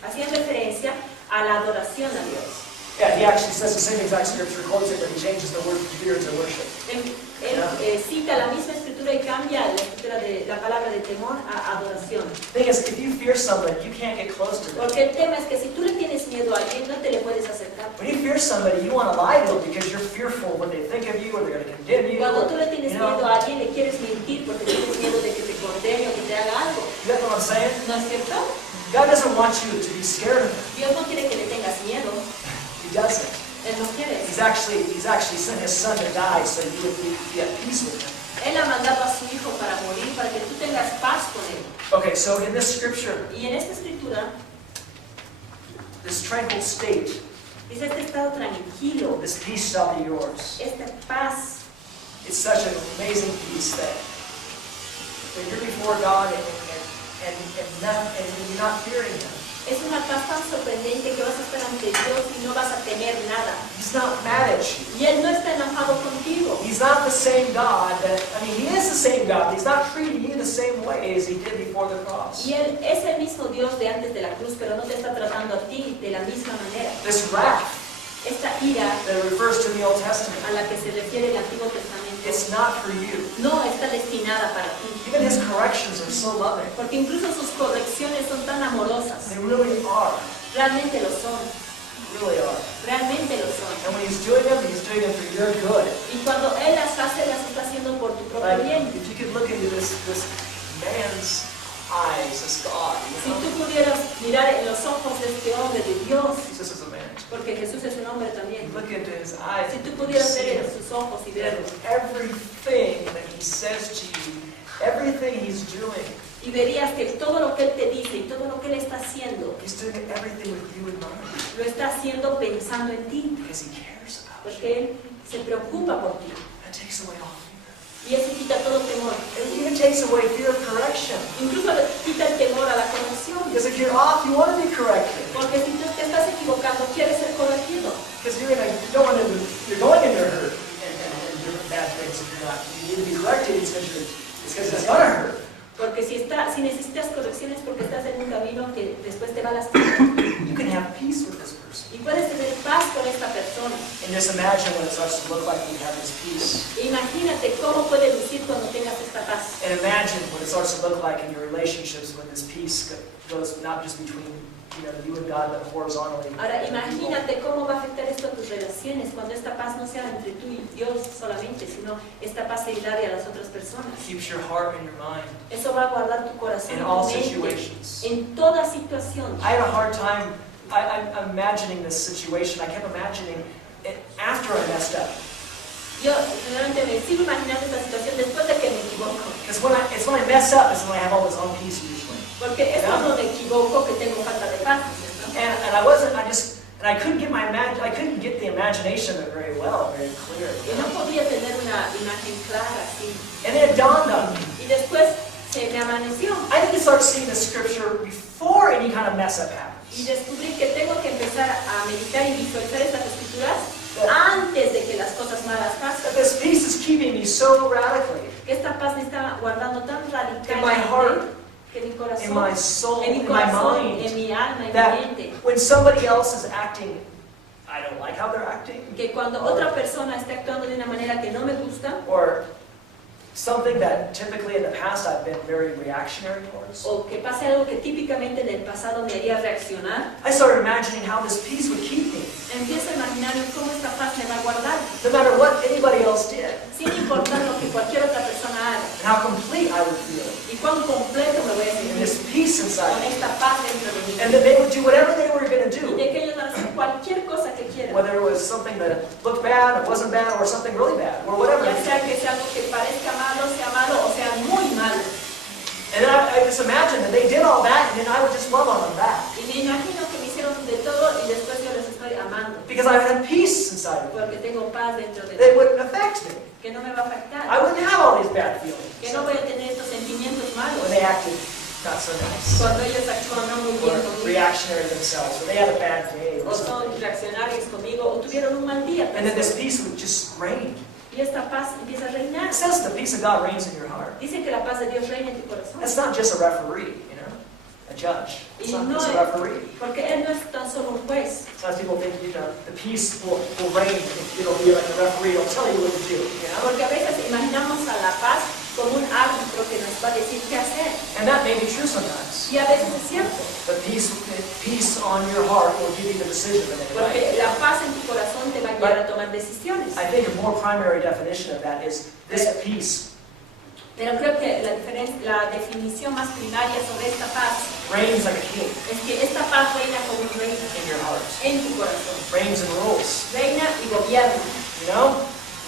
hacían referencia a la adoración a Dios. Yeah, he actually says the same exact scripture, quotes it, but he changes the word fear to worship. Él cita la misma escritura y cambia la escritura de la palabra de temor a adoración. The thing is, if you fear somebody, you can't get close to them. Porque el tema es que si tú le tienes miedo a alguien, no te le puedes acercar. When you fear somebody, you want to lie to them because you're fearful of what they think of you, or they're going to condemn you. Cuando Or, tú le tienes you know, miedo a alguien, le quieres mentir porque tienes miedo de que te condene o que te haga algo. you get what I'm saying? ¿No es cierto? God doesn't want you to be scared of him. Dios no quiere que le tengas miedo. He doesn't. Él no quiere. He's actually sent his son to die so you would be at peace with him. Él ha mandado a su hijo para morir, para que tú tengas paz con él. Okay, so in this scripture, Y en esta escritura this tranquil state, dice este estado tranquilo, this peace shall be yours. esta paz. It's such an amazing peace that you're before God and you're not fearing him. Es una paz tan sorprendente que vas a estar ante Dios y no vas a temer nada. He's not mad at you. Y Él no está enojado contigo. He's not the same God that, I mean, he is the same God, but he's not treating you the same way as he did before the cross. Y Él es el mismo Dios de antes de la cruz, pero no te está tratando a ti de la misma manera. This wrath Esta ira that it refers to in the Old Testament, a la que se refiere el Antiguo Testamento it's not for you. no está destinada para ti. Even his corrections are so loving. Porque incluso sus correcciones son tan amorosas. They really are. Realmente lo son. Really are. Realmente lo son. And when he's doing them for your good. Y cuando Él las hace, las está haciendo por tu propio Like, bien. if you could look into this man's eyes, this God, Si you know? tú pudieras mirar en los ojos de este hombre, de Dios, Jesus is a man. porque Jesús es un hombre también. You look into his eyes, Si tú you pudieras see ver en him. sus ojos y And verlo, everything that he says to you everything he's doing, y verías que todo lo que Él te dice y todo lo que Él está haciendo, he's doing everything with you in mind. lo está haciendo pensando en ti, Because he cares about you. porque Él se preocupa por ti. That takes away all fear. Y eso quita todo temor. It even takes away fear of correction. Incluso le quita el temor a la corrección. Because if you're off, you want to be corrected. Porque si tú te estás equivocando, quieres ser corregido. Because you're going into hurt and different bad things if you're not. You need to be corrected. It's because it's going to hurt. Porque si necesitas correcciones porque estás en un camino que después te va a lastimar. You can have peace with this person. Y puedes tener paz con esta persona. And just imagine what it starts to look like when you have this peace. Imagínate cómo puede lucir cuando tengas esta paz. And imagine what it starts to look like in your relationships when this peace goes not just between you and God, but horizontally. Ahora imagínate cómo va a afectar esto a tus relaciones cuando esta paz no sea entre tú y Dios solamente, sino esta paz se irradia a las otras personas. Keeps your heart and your mind Eso va a guardar tu corazón in y all tu mente situations. en toda situación. I had a hard time I'm imagining this situation. I kept imagining it after I messed up. Yo realmente me sigo imaginando esta situación después de que me equivoco. Because it's when I mess up, it's when I have all this own peace usually. Porque es cuando me equivoco que tengo falta de paz, ¿cierto? And I couldn't get the imagination of it very well, very clear. Y no podía tener una imagen clara así. And then it dawned on me. Y después se me amaneció. I need to start seeing the scripture before any kind of mess up happens. Y descubrí que tengo que empezar a meditar y visualizar estas escrituras antes de que las cosas malas pasen. That this peace is keeping me so radically Que esta paz me está guardando tan in my radicalmente heart, que mi corazón, in my soul, en mi in my corazón, en mind, mi alma, en mi that mente. when somebody else is acting, I don't like how they're acting, Que cuando otra persona está actuando de una manera que no me gusta, or something that typically in the past I've been very reactionary towards, o que pase algo que típicamente en el pasado me haría reaccionar, I started imagining how this peace would keep me, empiezo a imaginarme cómo esta paz me va a guardar, no matter what anybody else did, sin importar lo que cualquier otra persona haga, and how complete I would feel y cuán completo me voy a in sentir this peace inside con me, esta paz dentro de mí. and that they would do whatever they were going to Y do, de que ellos van a hacer cualquier cosa que quieran. whether it was something that looked bad, it wasn't bad, or something really bad, or whatever. Ya sea que sea algo que parezca malo o sea muy malo. And then I just imagined that they did all that, and then I would just love on them back. Y me imagino que me hicieron de todo y después yo les estoy amando. Because I had peace inside of me. Porque tengo paz dentro de They mí. wouldn't affect me. Que no me va a afectar. I wouldn't have all these bad Que feelings no voy a tener estos sentimientos malos. when they acted not so nice. Cuando ellos actúan no muy bien Or conmigo. reactionary themselves, or they had a bad day O or son something. reaccionarios conmigo. O tuvieron un mal día. And then this peace would just reign. Y esta paz empieza a reinar. It says the peace of God reigns in your heart. Dice que la paz de Dios reina en tu corazón. That's not just a referee, a judge. It's not just a referee. Porque Él no es tan solo un juez. Sometimes people think, the peace will reign. It'll be like a referee. It'll tell you what to do. Porque a veces imaginamos a la paz como un árbitro que nos va a decir qué hacer. And that may be true sometimes. Y a veces es cierto. But peace on your heart will give you the decision to make it right. Porque la paz en tu corazón te va a guiar a tomar decisiones. I think a more primary definition of that is this peace Pero creo que la definición más primaria sobre esta paz reigns like a king es que esta paz reina como un rey in your heart. en tu corazón. Reigns and rules. Reina y gobierna.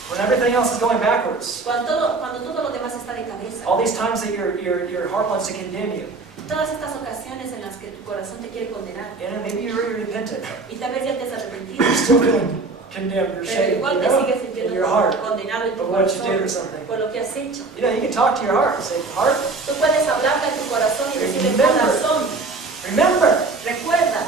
When everything else is going backwards. Cuando todo lo demás está de cabeza. All these times that your heart wants to condemn you. Todas estas ocasiones en las que tu corazón te quiere condenar. And maybe you're already repentant. Y tal vez ya te has arrepentido. You're still feeling condemned or Pero shamed, igual te sigues sintiendo in your heart condenado en tu for what you did or corazón something. por lo que has hecho. You can talk to your heart and say, heart, Tú puedes hablarle a tu corazón y decirle, Remember. corazón, remember, recuerda,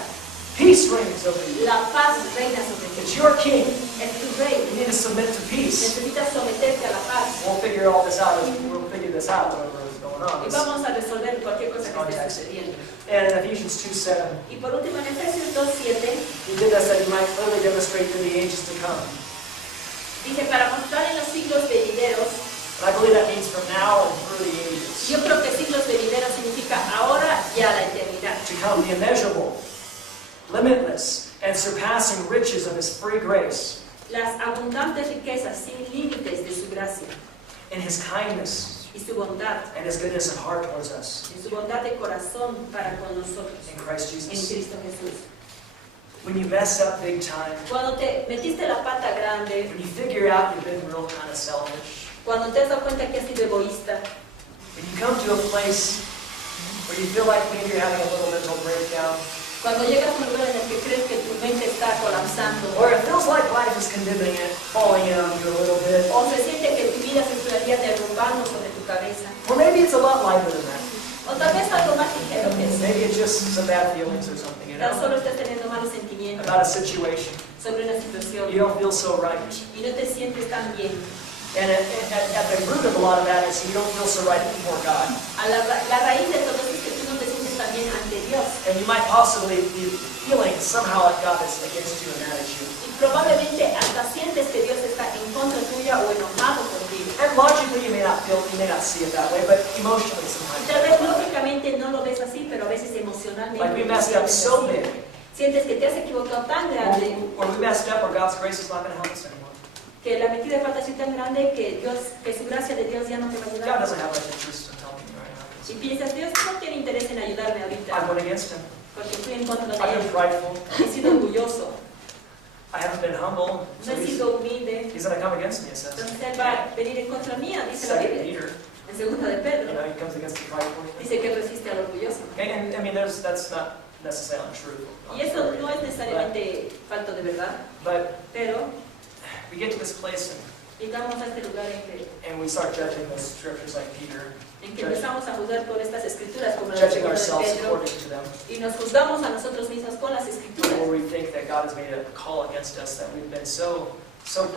peace reigns over you. la paz reina sobre ti. It's your king. Es tu rey. You need to submit to peace. Necesitas someterte a la paz. We'll figure all this out. We'll figure this out, whatever is going on. Y vamos a resolver cualquier cosa que esté Context. sucediendo. And in Ephesians 2:7, Y por último, en Efesios 2:7, he did this that he might clearly demonstrate to the ages to come. dice, para mostrar en los siglos venideros, And I believe that means from now and through the ages. yo creo que siglos venideros significa ahora y a la eternidad. To come the immeasurable, limitless, and surpassing riches of his free grace, Las abundantes riquezas sin límites de su gracia and his kindness, y su bondad, and his goodness of heart towards us y su bondad de corazón para con nosotros, in Christ en Jesus. Cristo Jesús. When you mess up big time, Cuando te metiste la pata grande, when you figure out you've been real kind of selfish, cuando te has dado cuenta que has sido egoísta, When you come to a place where you feel like maybe you're having a little mental breakdown, Cuando llegas a un lugar en el que crees que tu mente está colapsando, or it feels like life is condemning it, falling in on you a little bit, o se siente que tu vida se estaría derrumbando sobre tu cabeza, or maybe it's a lot lighter than that. o tal vez algo más ligero que eso. Maybe it's just some bad feelings or something, you Tan know, solo estás teniendo malos sentimientos about a situation. sobre una situación You don't feel so right. y no te sientes tan bien. And at the root of a lot of that is you don't feel so right before God. La raíz de todo esto es que tú no te sientes tan bien ante Dios. And you might possibly be feeling somehow like God is against you and mad at you. Y probablemente hasta sientes que Dios está en contra tuya o enojado contigo. And logically you may not see it that way, but emotionally Y sometimes. tal vez lógicamente no lo ves así, pero a veces emocionalmente Like we lo messed up sientes so así. big, Sientes que te has equivocado tan grande, or we messed up where God's grace is not going to help us anymore. que la metida de pata es tan grande que su gracia de Dios ya no te va a God ayudar. doesn't have much interest in helping you right Y now. piensas, Dios no tiene interés en ayudarme I ahorita, went against Him. porque fui en contra de I've been Él. prideful. He sido orgulloso, I haven't been humble. no So he sido humilde. He's going to come against me, it says. Entonces Él va a venir en contra mía, dice la Second Biblia. Peter, En segunda de you Pedro, know, He comes against the prideful. dice que Él resiste al orgulloso. And I mean, that's not necessarily true. Y eso no es necesariamente falto de verdad, But pero we get to this place llegamos a este lugar and we start judging those scriptures like Peter, en que empezamos a juzgar por estas escrituras como la de judging segunda de ourselves Pedro, according to them, y nos juzgamos a nosotros mismos con las escrituras. where we think that God has made a call against us, that we've been so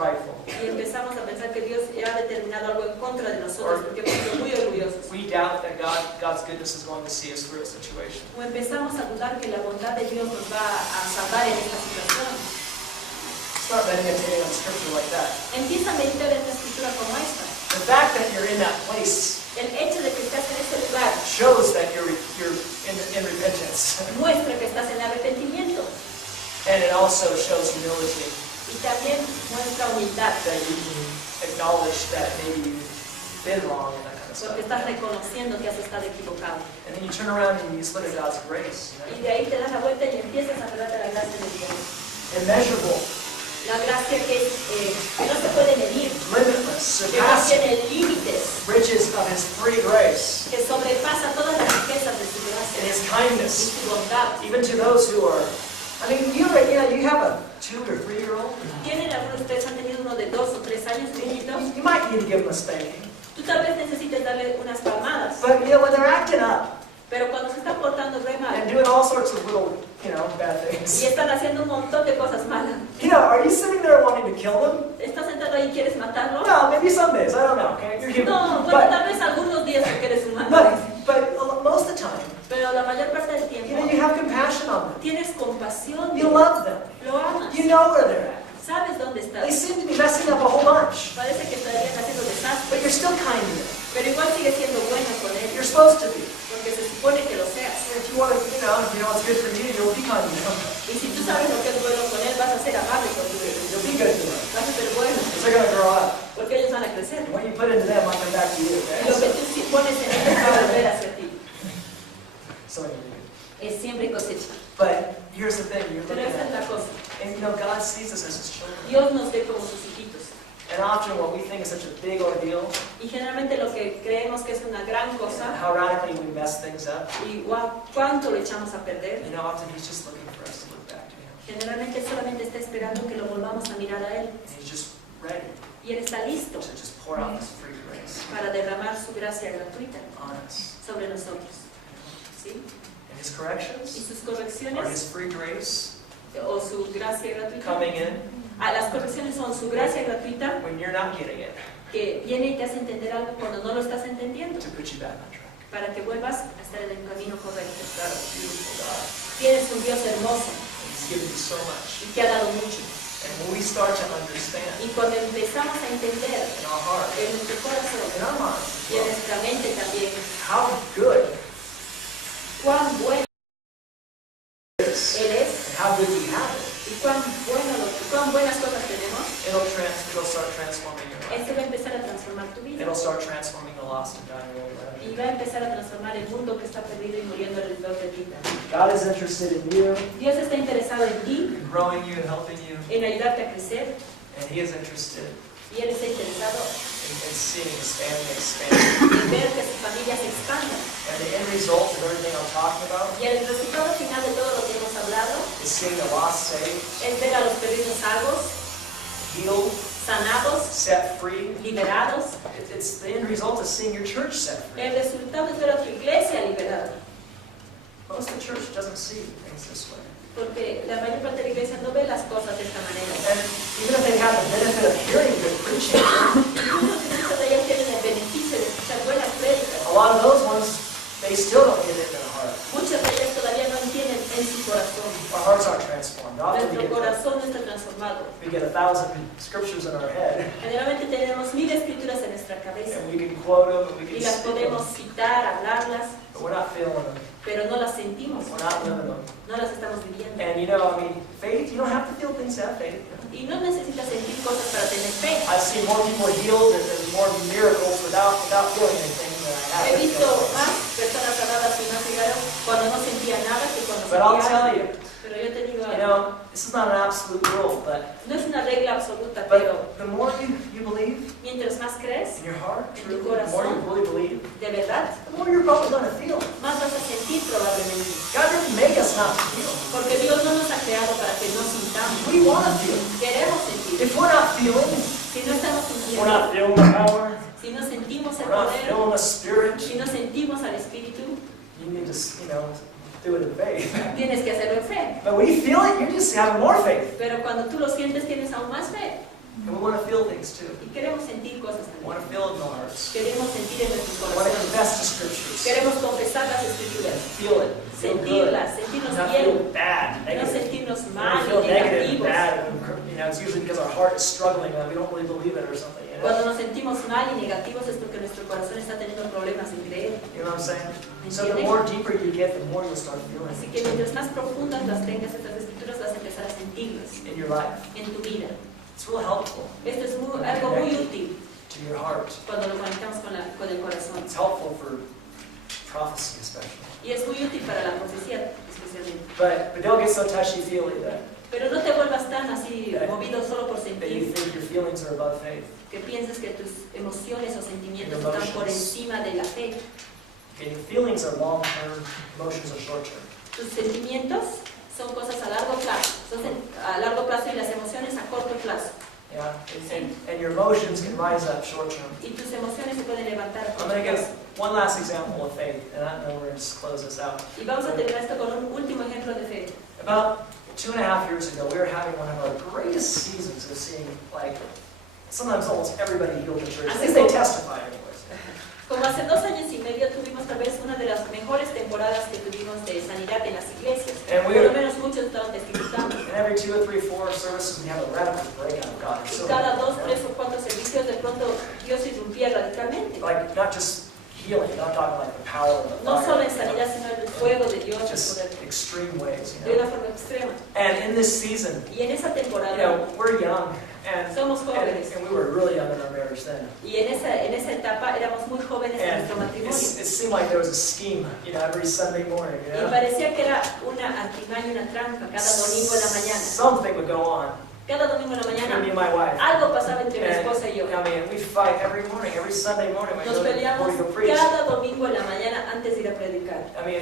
prideful. Y empezamos a pensar que Dios ha determinado algo en contra de nosotros porque hemos sido muy orgullosos. We doubt that God's goodness is going to see us through a situation. O empezamos a dudar que la bondad de Dios nos va a salvar en esta situación. Start meditating on scripture like that. Empieza a meditar en una escritura como esta. The fact that you're in that place El hecho de que estás en este lugar shows that you're in repentance. muestra que estás en arrepentimiento And it also shows humility, y también muestra humildad, that you acknowledge that maybe you've been wrong and that kind of stuff. porque estás reconociendo que has estado equivocado. And then you turn around and you just look at God's grace. Y de ahí te das la vuelta y empiezas a hablar de la gracia de Dios. Immeasurable, La gracia que no se puede medir, limitless, que no surpassing tiene límites, riches of His free grace que sobrepasa todas las riquezas de su and gracia His y kindness, su bondad. even to those who are. I mean, you have a 2 or 3-year-old. ¿Tienen algunos de ustedes han tenido uno de 2 o 3 años, niñitos? You might need to give them a spanking. Tú tal vez necesites darle unas palmadas, But when they're acting up pero cuando se están portando re mal and doing all sorts of little, bad y things, están haciendo un montón de cosas malas, are you sitting there wanting to kill them? ¿estás sentado ahí y quieres matarlo? No, maybe some days. I don't know. Okay, you're human. No, bueno, But, tal vez algunos días porque eres humano, most of the time, pero la mayor parte del tiempo you have compassion on them. tienes compasión, You love them. lo amas, You know where they're at. sabes dónde They estás. seem to be messing up a whole bunch, Parece que estarían haciendo but desastres, you're still kind to them. pero igual sigues siendo bueno con You're ellos, supposed to be. porque se supone que lo seas. If you want to, what's good for you, you'll be kind to them. Y si tú sabes lo que es bueno con él, vas a ser amable con ellos, You'll be good to them. vas a ser bueno, Because they're going to grow up. porque ellos van a crecer. And what you put into them might come back to you. Y lo que Okay? tú sí pones en ellos va a volver hacia ti. So anyway. Es siempre cosecha. But here's the thing, you're Pero looking esa es at la cosa. and God sees us as His children. Dios nos ve como sus hijitos. And often what we think is such a big ordeal, Y generalmente lo que creemos que es una gran and cosa, how radically we mess things up, y wow, cuánto lo echamos a perder, often He's just looking for us to look back to Him. generalmente solamente está esperando que lo volvamos a mirar a Él. And He's just ready Y Él está listo to just pour out His free grace para derramar su gracia gratuita on us. sobre nosotros. ¿Sí? And His Y corrections sus are correcciones His free grace o su gracia gratuita. coming in Las correcciones son su gracia gratuita when you're not getting it que viene y te hace entender algo cuando no lo estás entendiendo, to put you back on track. para que vuelvas a estar en el camino correcto. God, a beautiful God. Tienes un Dios hermoso He's given you so much. y te ha dado mucho. And when we start to understand Y cuando empezamos a entender in our heart, en nuestro corazón in our mind, y en nuestra mente también how good cuán bueno it is Él es and how good we have it, y cuán buenas cosas tenemos, it'll start transforming your life. eso va a empezar a transformar tu vida. It'll start transforming the lost and dying world around Y you. va a empezar a transformar el mundo que está perdido y muriendo alrededor de ti. God is interested in you, Dios está interesado en ti, in growing you and helping you, en ayudarte a crecer, and He is interested y Él está interesado in and seeing his family expand. y ver que su familia se expanda. And the end result of everything I'm talking about Y el resultado final de todo lo que hemos hablado is seeing the lost saved, es ver a los perdidos salvos, healed, sanados, set free. liberados. It's the end result of seeing your church set free. El resultado es ver a tu iglesia liberada. Most of the church doesn't see things this way. Porque la mayor parte de la iglesia no ve las cosas de esta manera. And even if they have the benefit of hearing good preaching, Incluso si muchos de ellos tienen el beneficio de escuchar buenas prédicas, a lot of those ones, they still don't get it in their heart. muchas de ellas todavía no entienden en su corazón. Our hearts aren't transformed. Often Nuestro corazón no está transformado. we get 1,000 scriptures in our head, Generalmente tenemos 1000 escrituras en nuestra cabeza and we can quote them, and we y can las speak them, podemos citar, hablarlas, but we're not feeling them. pero no las sentimos, We're not living them. no las estamos viviendo. And you know, I mean, faith, you don't have to feel things to have faith. Y no necesitas sentir cosas para tener fe. I've seen more people healed and more miracles without feeling anything than I have. He visto más personas sanadas y más llegaron cuando no sentía nada que cuando But I'll sentía tell algo. you, Pero yo te digo you algo, know, this is not an absolute rule, but no es una regla absoluta, pero the more you believe mientras más crees, in your heart, En tu truly, the more you corazón. really believe, de verdad, the more you're probably going to feel. más vas a sentir probablemente. God didn't make us not to feel. Porque Dios no nos ha creado para que no sintamos. We want to feel. Queremos sentir. If we're not feeling, Si no estamos we're not sintiendo, feeling the power, si no sentimos el we're not poder, feeling the Spirit, si no sentimos al Espíritu, you need to, do it in faith. tienes que hacerlo en fe. But when you feel it, you're just having more faith. Pero cuando tú lo sientes, tienes aún más fe. And we want to feel things too. Y queremos sentir cosas We también. want to feel it in our hearts. Queremos sentir en nuestros We want to corazones. confess the Scriptures. Queremos confesar las Escrituras. Feel it. Feel good. Sentirlas, sentirnos Not bien. feel bad, No negative. sentirnos When mal we feel y negative and negativos. bad, it's usually because our heart is struggling and we don't really believe it or something. Cuando nos sentimos mal y negativos es porque nuestro corazón está teniendo problemas en creer. You know what I'm saying? So the ¿Entiendes? more deeper you get, the more you'll start feeling Así que mientras más profundas las tengas estas escrituras, vas a empezar a sentirlas in your life. en tu vida. It's real helpful Esto es algo muy útil to your heart. cuando lo conectamos con el corazón. It's helpful for prophecy especially. Y es muy útil para la profecía, especialmente. But don't get so touchy-feely that Pero no te vuelvas tan así movido solo por you sentir, think your feelings are above faith. que pienses que tus emociones o sentimientos están por encima de la fe. Okay, your feelings are long-term, emotions are short-term. Tus sentimientos son cosas a largo plazo, a largo plazo y las emociones a corto plazo. Yeah, and your emotions can rise up short-term. Y tus emociones se pueden levantar a I'm corto going to give plazo. one last example of faith, and then we're going to just close this out. Y vamos a terminar esto con un último ejemplo de fe. About 2.5 years ago, we were having one of our greatest seasons of seeing, like, sometimes almost everybody healed in church. At least they testified anyways. Como hace 2 años y medio tuvimos tal vez una de las mejores temporadas que tuvimos de sanidad en las iglesias. And Por lo menos muchos estaban testificando. And every 2 or 3, 4 services, we have a radical breakout of God. Y cada 2, 3 o 4 servicios de pronto Dios irrumpía radicalmente. Like, not just healing, not talking like the power of the No solo en fire, sanidad, sino en el fuego de Dios, el just poder, extreme ways, de una forma extrema. And in this season, Y en esa temporada we're young, and somos jóvenes. we were really young in our marriage then. Y en esa etapa éramos muy jóvenes en And nuestro matrimonio. it seemed like there was a scheme, every Sunday morning, Y parecía que era una artimaña, una trampa, cada domingo en la mañana. Something would go on Cada domingo en la between me mañana and my wife. algo pasaba entre mi And, esposa y yo. I mean, we fight every morning, every Sunday morning when Nos we peleamos go preach. cada domingo en la mañana antes de ir a predicar. I mean,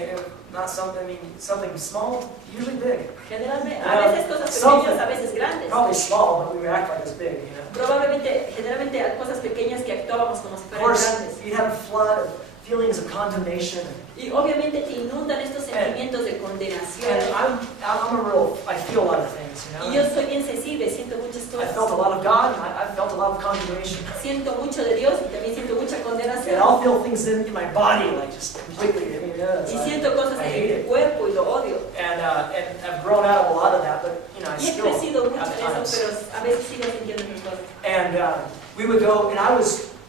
not something, something small, usually big. Generalmente, a veces cosas pequeñas, a veces grandes. Probably small, but we would act like it's big, Probablemente, generalmente cosas pequeñas que actuábamos como si Of fueran course, grandes. you have a flood of feelings of condemnation. Y obviamente te inundan estos sentimientos de condenación. And I feel a lot of things, Y yo soy bien sensible, siento muchas I felt a cosas. lot of God, and I felt a lot of condemnation. Siento mucho de Dios y también siento mucha And condenación. I'll feel things in my body, like just completely, Y siento cosas I en hate el it. cuerpo y lo odio. And I've grown out of a lot of that, but I Y he still crecido mucho have en times. eso, pero a veces sigo sintiendo esas cosas. And we would go,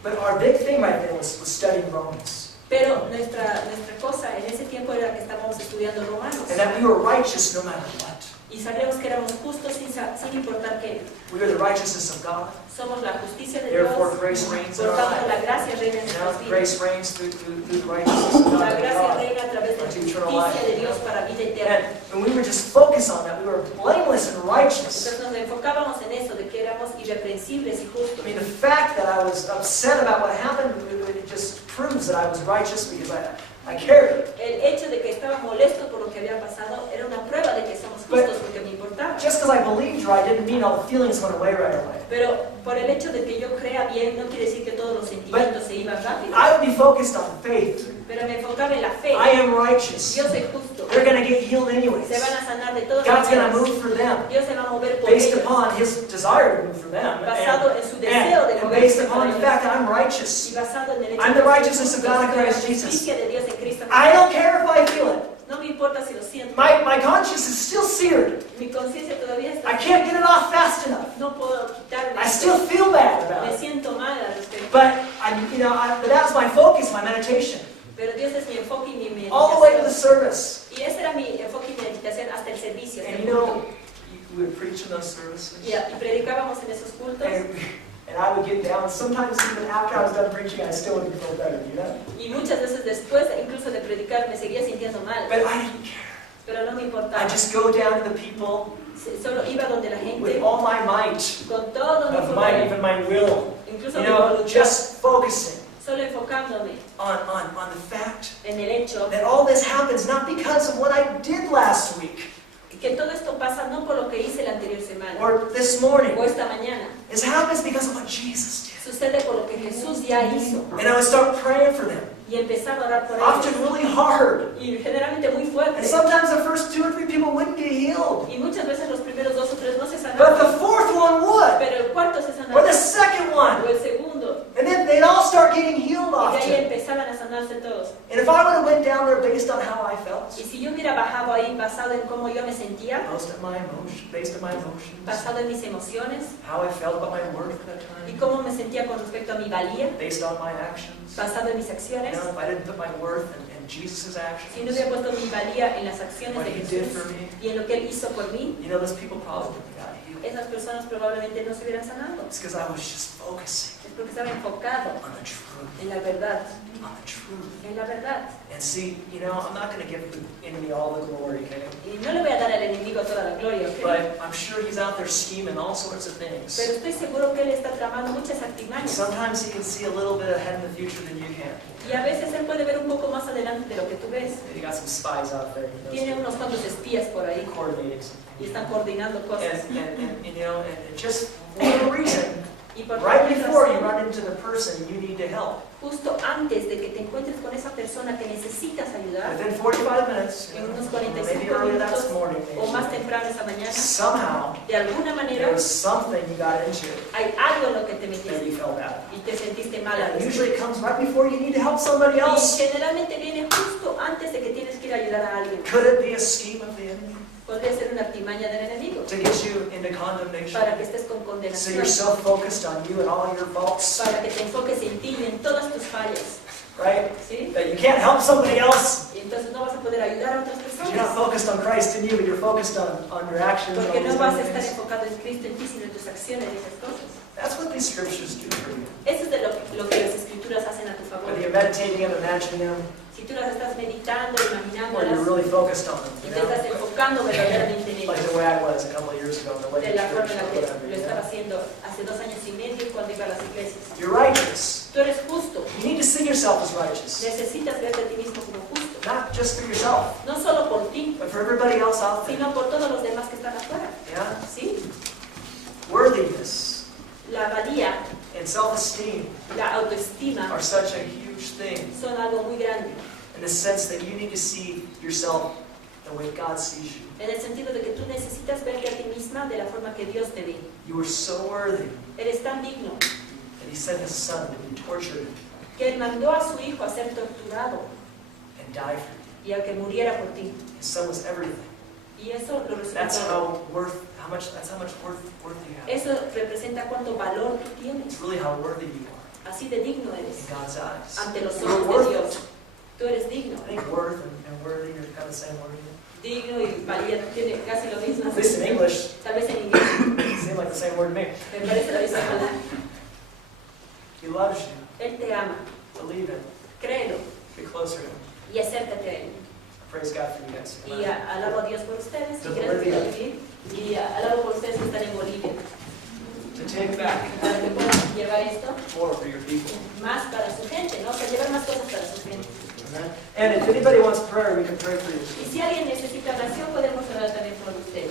but our big thing right then was studying Romans. Pero nuestra cosa en ese tiempo era que estábamos estudiando Romanos. And that we were righteous no matter what. Y Y sabemos que éramos justos sin importar qué. We are the righteousness of God. Somos la justicia de Dios. Therefore, grace reigns in Por our tanto, life. la gracia reina en Now, nuestras vidas. grace reigns through the righteousness of God. La gracia reina a través de la unto eternal life. justicia de Dios para vida eterna. And we were just focused on that. We were blameless and righteous. Entonces nos enfocábamos en eso, de que éramos irreprensibles y justos. I mean, the fact that I was upset about what happened, it just proves that I was righteous because I cared. El hecho de que estaba molesto por lo que había pasado era una prueba de que somos justos porque me importaba. Just because I believed right didn't mean all the feelings went away right away. Pero por el hecho de que yo crea bien no quiere decir que todos los sentimientos se iban rápido. I would be focused on faith. Pero me enfocaba en la fe. I am righteous. Yo soy justo. They're going to get healed anyways. Se van a sanar de todas God's going to maneras. move for them Dios se va a mover por based ellos, upon His desire to move for them. basado en su deseo de And based moverse por upon the ellos. fact that I'm Y righteous. basado en el hecho I'm de the que righteousness soy of God in justo, Christ la Jesus. justicia de Dios en Cristo. I don't care if I feel it. No me importa si lo siento. My conscience is still seared. Mi conciencia todavía está. I can't get it off fast enough. No puedo quitarme. I still feel bad about Me it. siento mal al respecto. But but that was my focus, my meditation, Pero Dios es mi enfoque y mi meditación. all the way to the service. Y ese era mi enfoque y meditación hasta el servicio. Hasta And el you know, culto. we would preach in those services, Y predicábamos en esos cultos. and I would get down. Sometimes even after I was done preaching, I still wouldn't feel better, you know. Y muchas veces después, incluso de predicar, me seguía sintiendo mal. But I didn't care. Pero no me I importaba. just go down to the people Solo iba donde la with gente, all my might, con todo mi of my poder, even my will, incluso you mi know, voluntad, just focusing solo enfocándome on the fact en el hecho that all this happens not because of what I did last week que todo esto pasa no por lo que hice la anterior semana or this morning. o esta mañana. It happens because of what Jesus did. Sucede por lo que Jesús ya hizo. And I would start praying for them, Y empezaba a orar por often ellos. really hard. Y generalmente muy fuerte. And sometimes the first 2 or 3 people wouldn't get healed, Y muchas veces los primeros 2 o 3 no se but sanaban. the fourth one would, Pero el cuarto se or sanaba. the second O one. el segundo. And then they'd all start getting healed Y de ahí often. empezaban a sanarse todos. And if I would have went down there based on how I felt, Y si yo hubiera bajado ahí basado en cómo yo me sentía, based on my emotions, basado en mis emociones, how I felt about my worth at that y time, cómo me sentía con respecto a mi valía, based on my actions, basado en mis you acciones, know, if I didn't put my worth in Jesus' si no actions, hubiera puesto mi valía en las acciones what de He did Jesús for me, y en lo que Él hizo por mí, you know, those people probably wouldn't have got healed. esas personas probablemente no se hubieran sanado. It's because I was just focusing Es porque estaba enfocado on the truth, en la verdad, on the truth. en la verdad. And see, you know, I'm not going to give the enemy all the glory, okay? Y no le voy a dar al enemigo toda la gloria, ¿ok? But I'm sure he's out there scheming all sorts of things. Pero estoy seguro que Él está tramando muchas And artimañas. sometimes he can see a little bit ahead in the future than you can. Y a veces Él puede ver un poco más adelante de lo que tú ves. You got some spies out there, you know, Tiene unos cuantos espías por ahí coordinating y something. están coordinando cosas. And you know, and just for a reason, Y por right cualquier before you razón, run into the person you need to help, justo antes de que te encuentres con esa persona que necesitas ayudar, within 45 minutes, en unos maybe 45 earlier that minutos morning, o más maybe, temprano esa mañana, somehow de alguna manera there was something you got into hay algo en lo que te that metiste you felt bad. y te sentiste mal al And respecto. usually it comes right before you need to help somebody Y else. generalmente viene justo antes de que tienes que ir a ayudar a alguien. Could it be a scheme of the enemy Podría ser una artimaña del enemigo to get you into condemnation? para que estés con So condenación, you're so focused on you and all your faults, para que te enfoques en ti y en todas tus fallas, right? ¿sí? That you can't help somebody else. Y entonces no vas a poder ayudar a otras Because you're not personas. focused on Christ in you, but you're focused on your actions. And all Porque no these vas a other estar things. enfocado en Cristo en ti, sino en tus acciones y esas cosas. That's what these scriptures do for you. Eso es de lo que las escrituras hacen a tu favor. Whether you're meditating and imagining them, Si tú las estás meditando, or you're imaginándolas, really focused on them, y you te estás know? enfocando verdaderamente en Like ellas, the way I was a couple of years ago, the way de the la forma church en la or que whatever. lo You estaba know? haciendo hace 2 años y medio cuando iba a las iglesias. You're righteous. Tú eres justo. You need to see yourself as righteous. Necesitas verte a ti mismo como justo. Not just for yourself, No solo por ti, but for everybody else out there. sino por todos los demás que están afuera. Yeah? ¿Sí? Worthiness La valía, and self-esteem la autoestima are such a huge thing son algo muy grande. in the sense that you need to see yourself the way God sees you. En el sentido de que tú necesitas verte a ti misma de la forma que Dios te ve. You are so worthy Eres tan digno that He sent His Son to be tortured que Él mandó a su hijo a ser torturado and die for you. y a que muriera por ti. His Son was everything. Y eso lo That's resulta. how much worth you have. Eso representa cuánto valor tú tienes. It's really how worthy you are Así de digno eres in God's eyes. ante los You're ojos de worth Dios. it. Tú eres digno. I think worth and worthy are kind of the same word. digno y valía, tiene casi lo mismo. At least in English, Tal vez en inglés, it seemed like the same word to me. me parece la misma palabra. He loves you. Él te ama, Believe him. créelo Be closer to him. y acércate a él. Praise God for you guys. Y alabo a Dios por ustedes, y De gracias Bolivia. por vivir. Y alabo por ustedes que están en Bolivia, To take back para que puedan llevar esto more for your people. más para su gente, ¿no? O sea, llevar más cosas para su gente. Amen. And if anybody wants prayer, we can pray for you. Y si alguien necesita oración, podemos orar también por ustedes.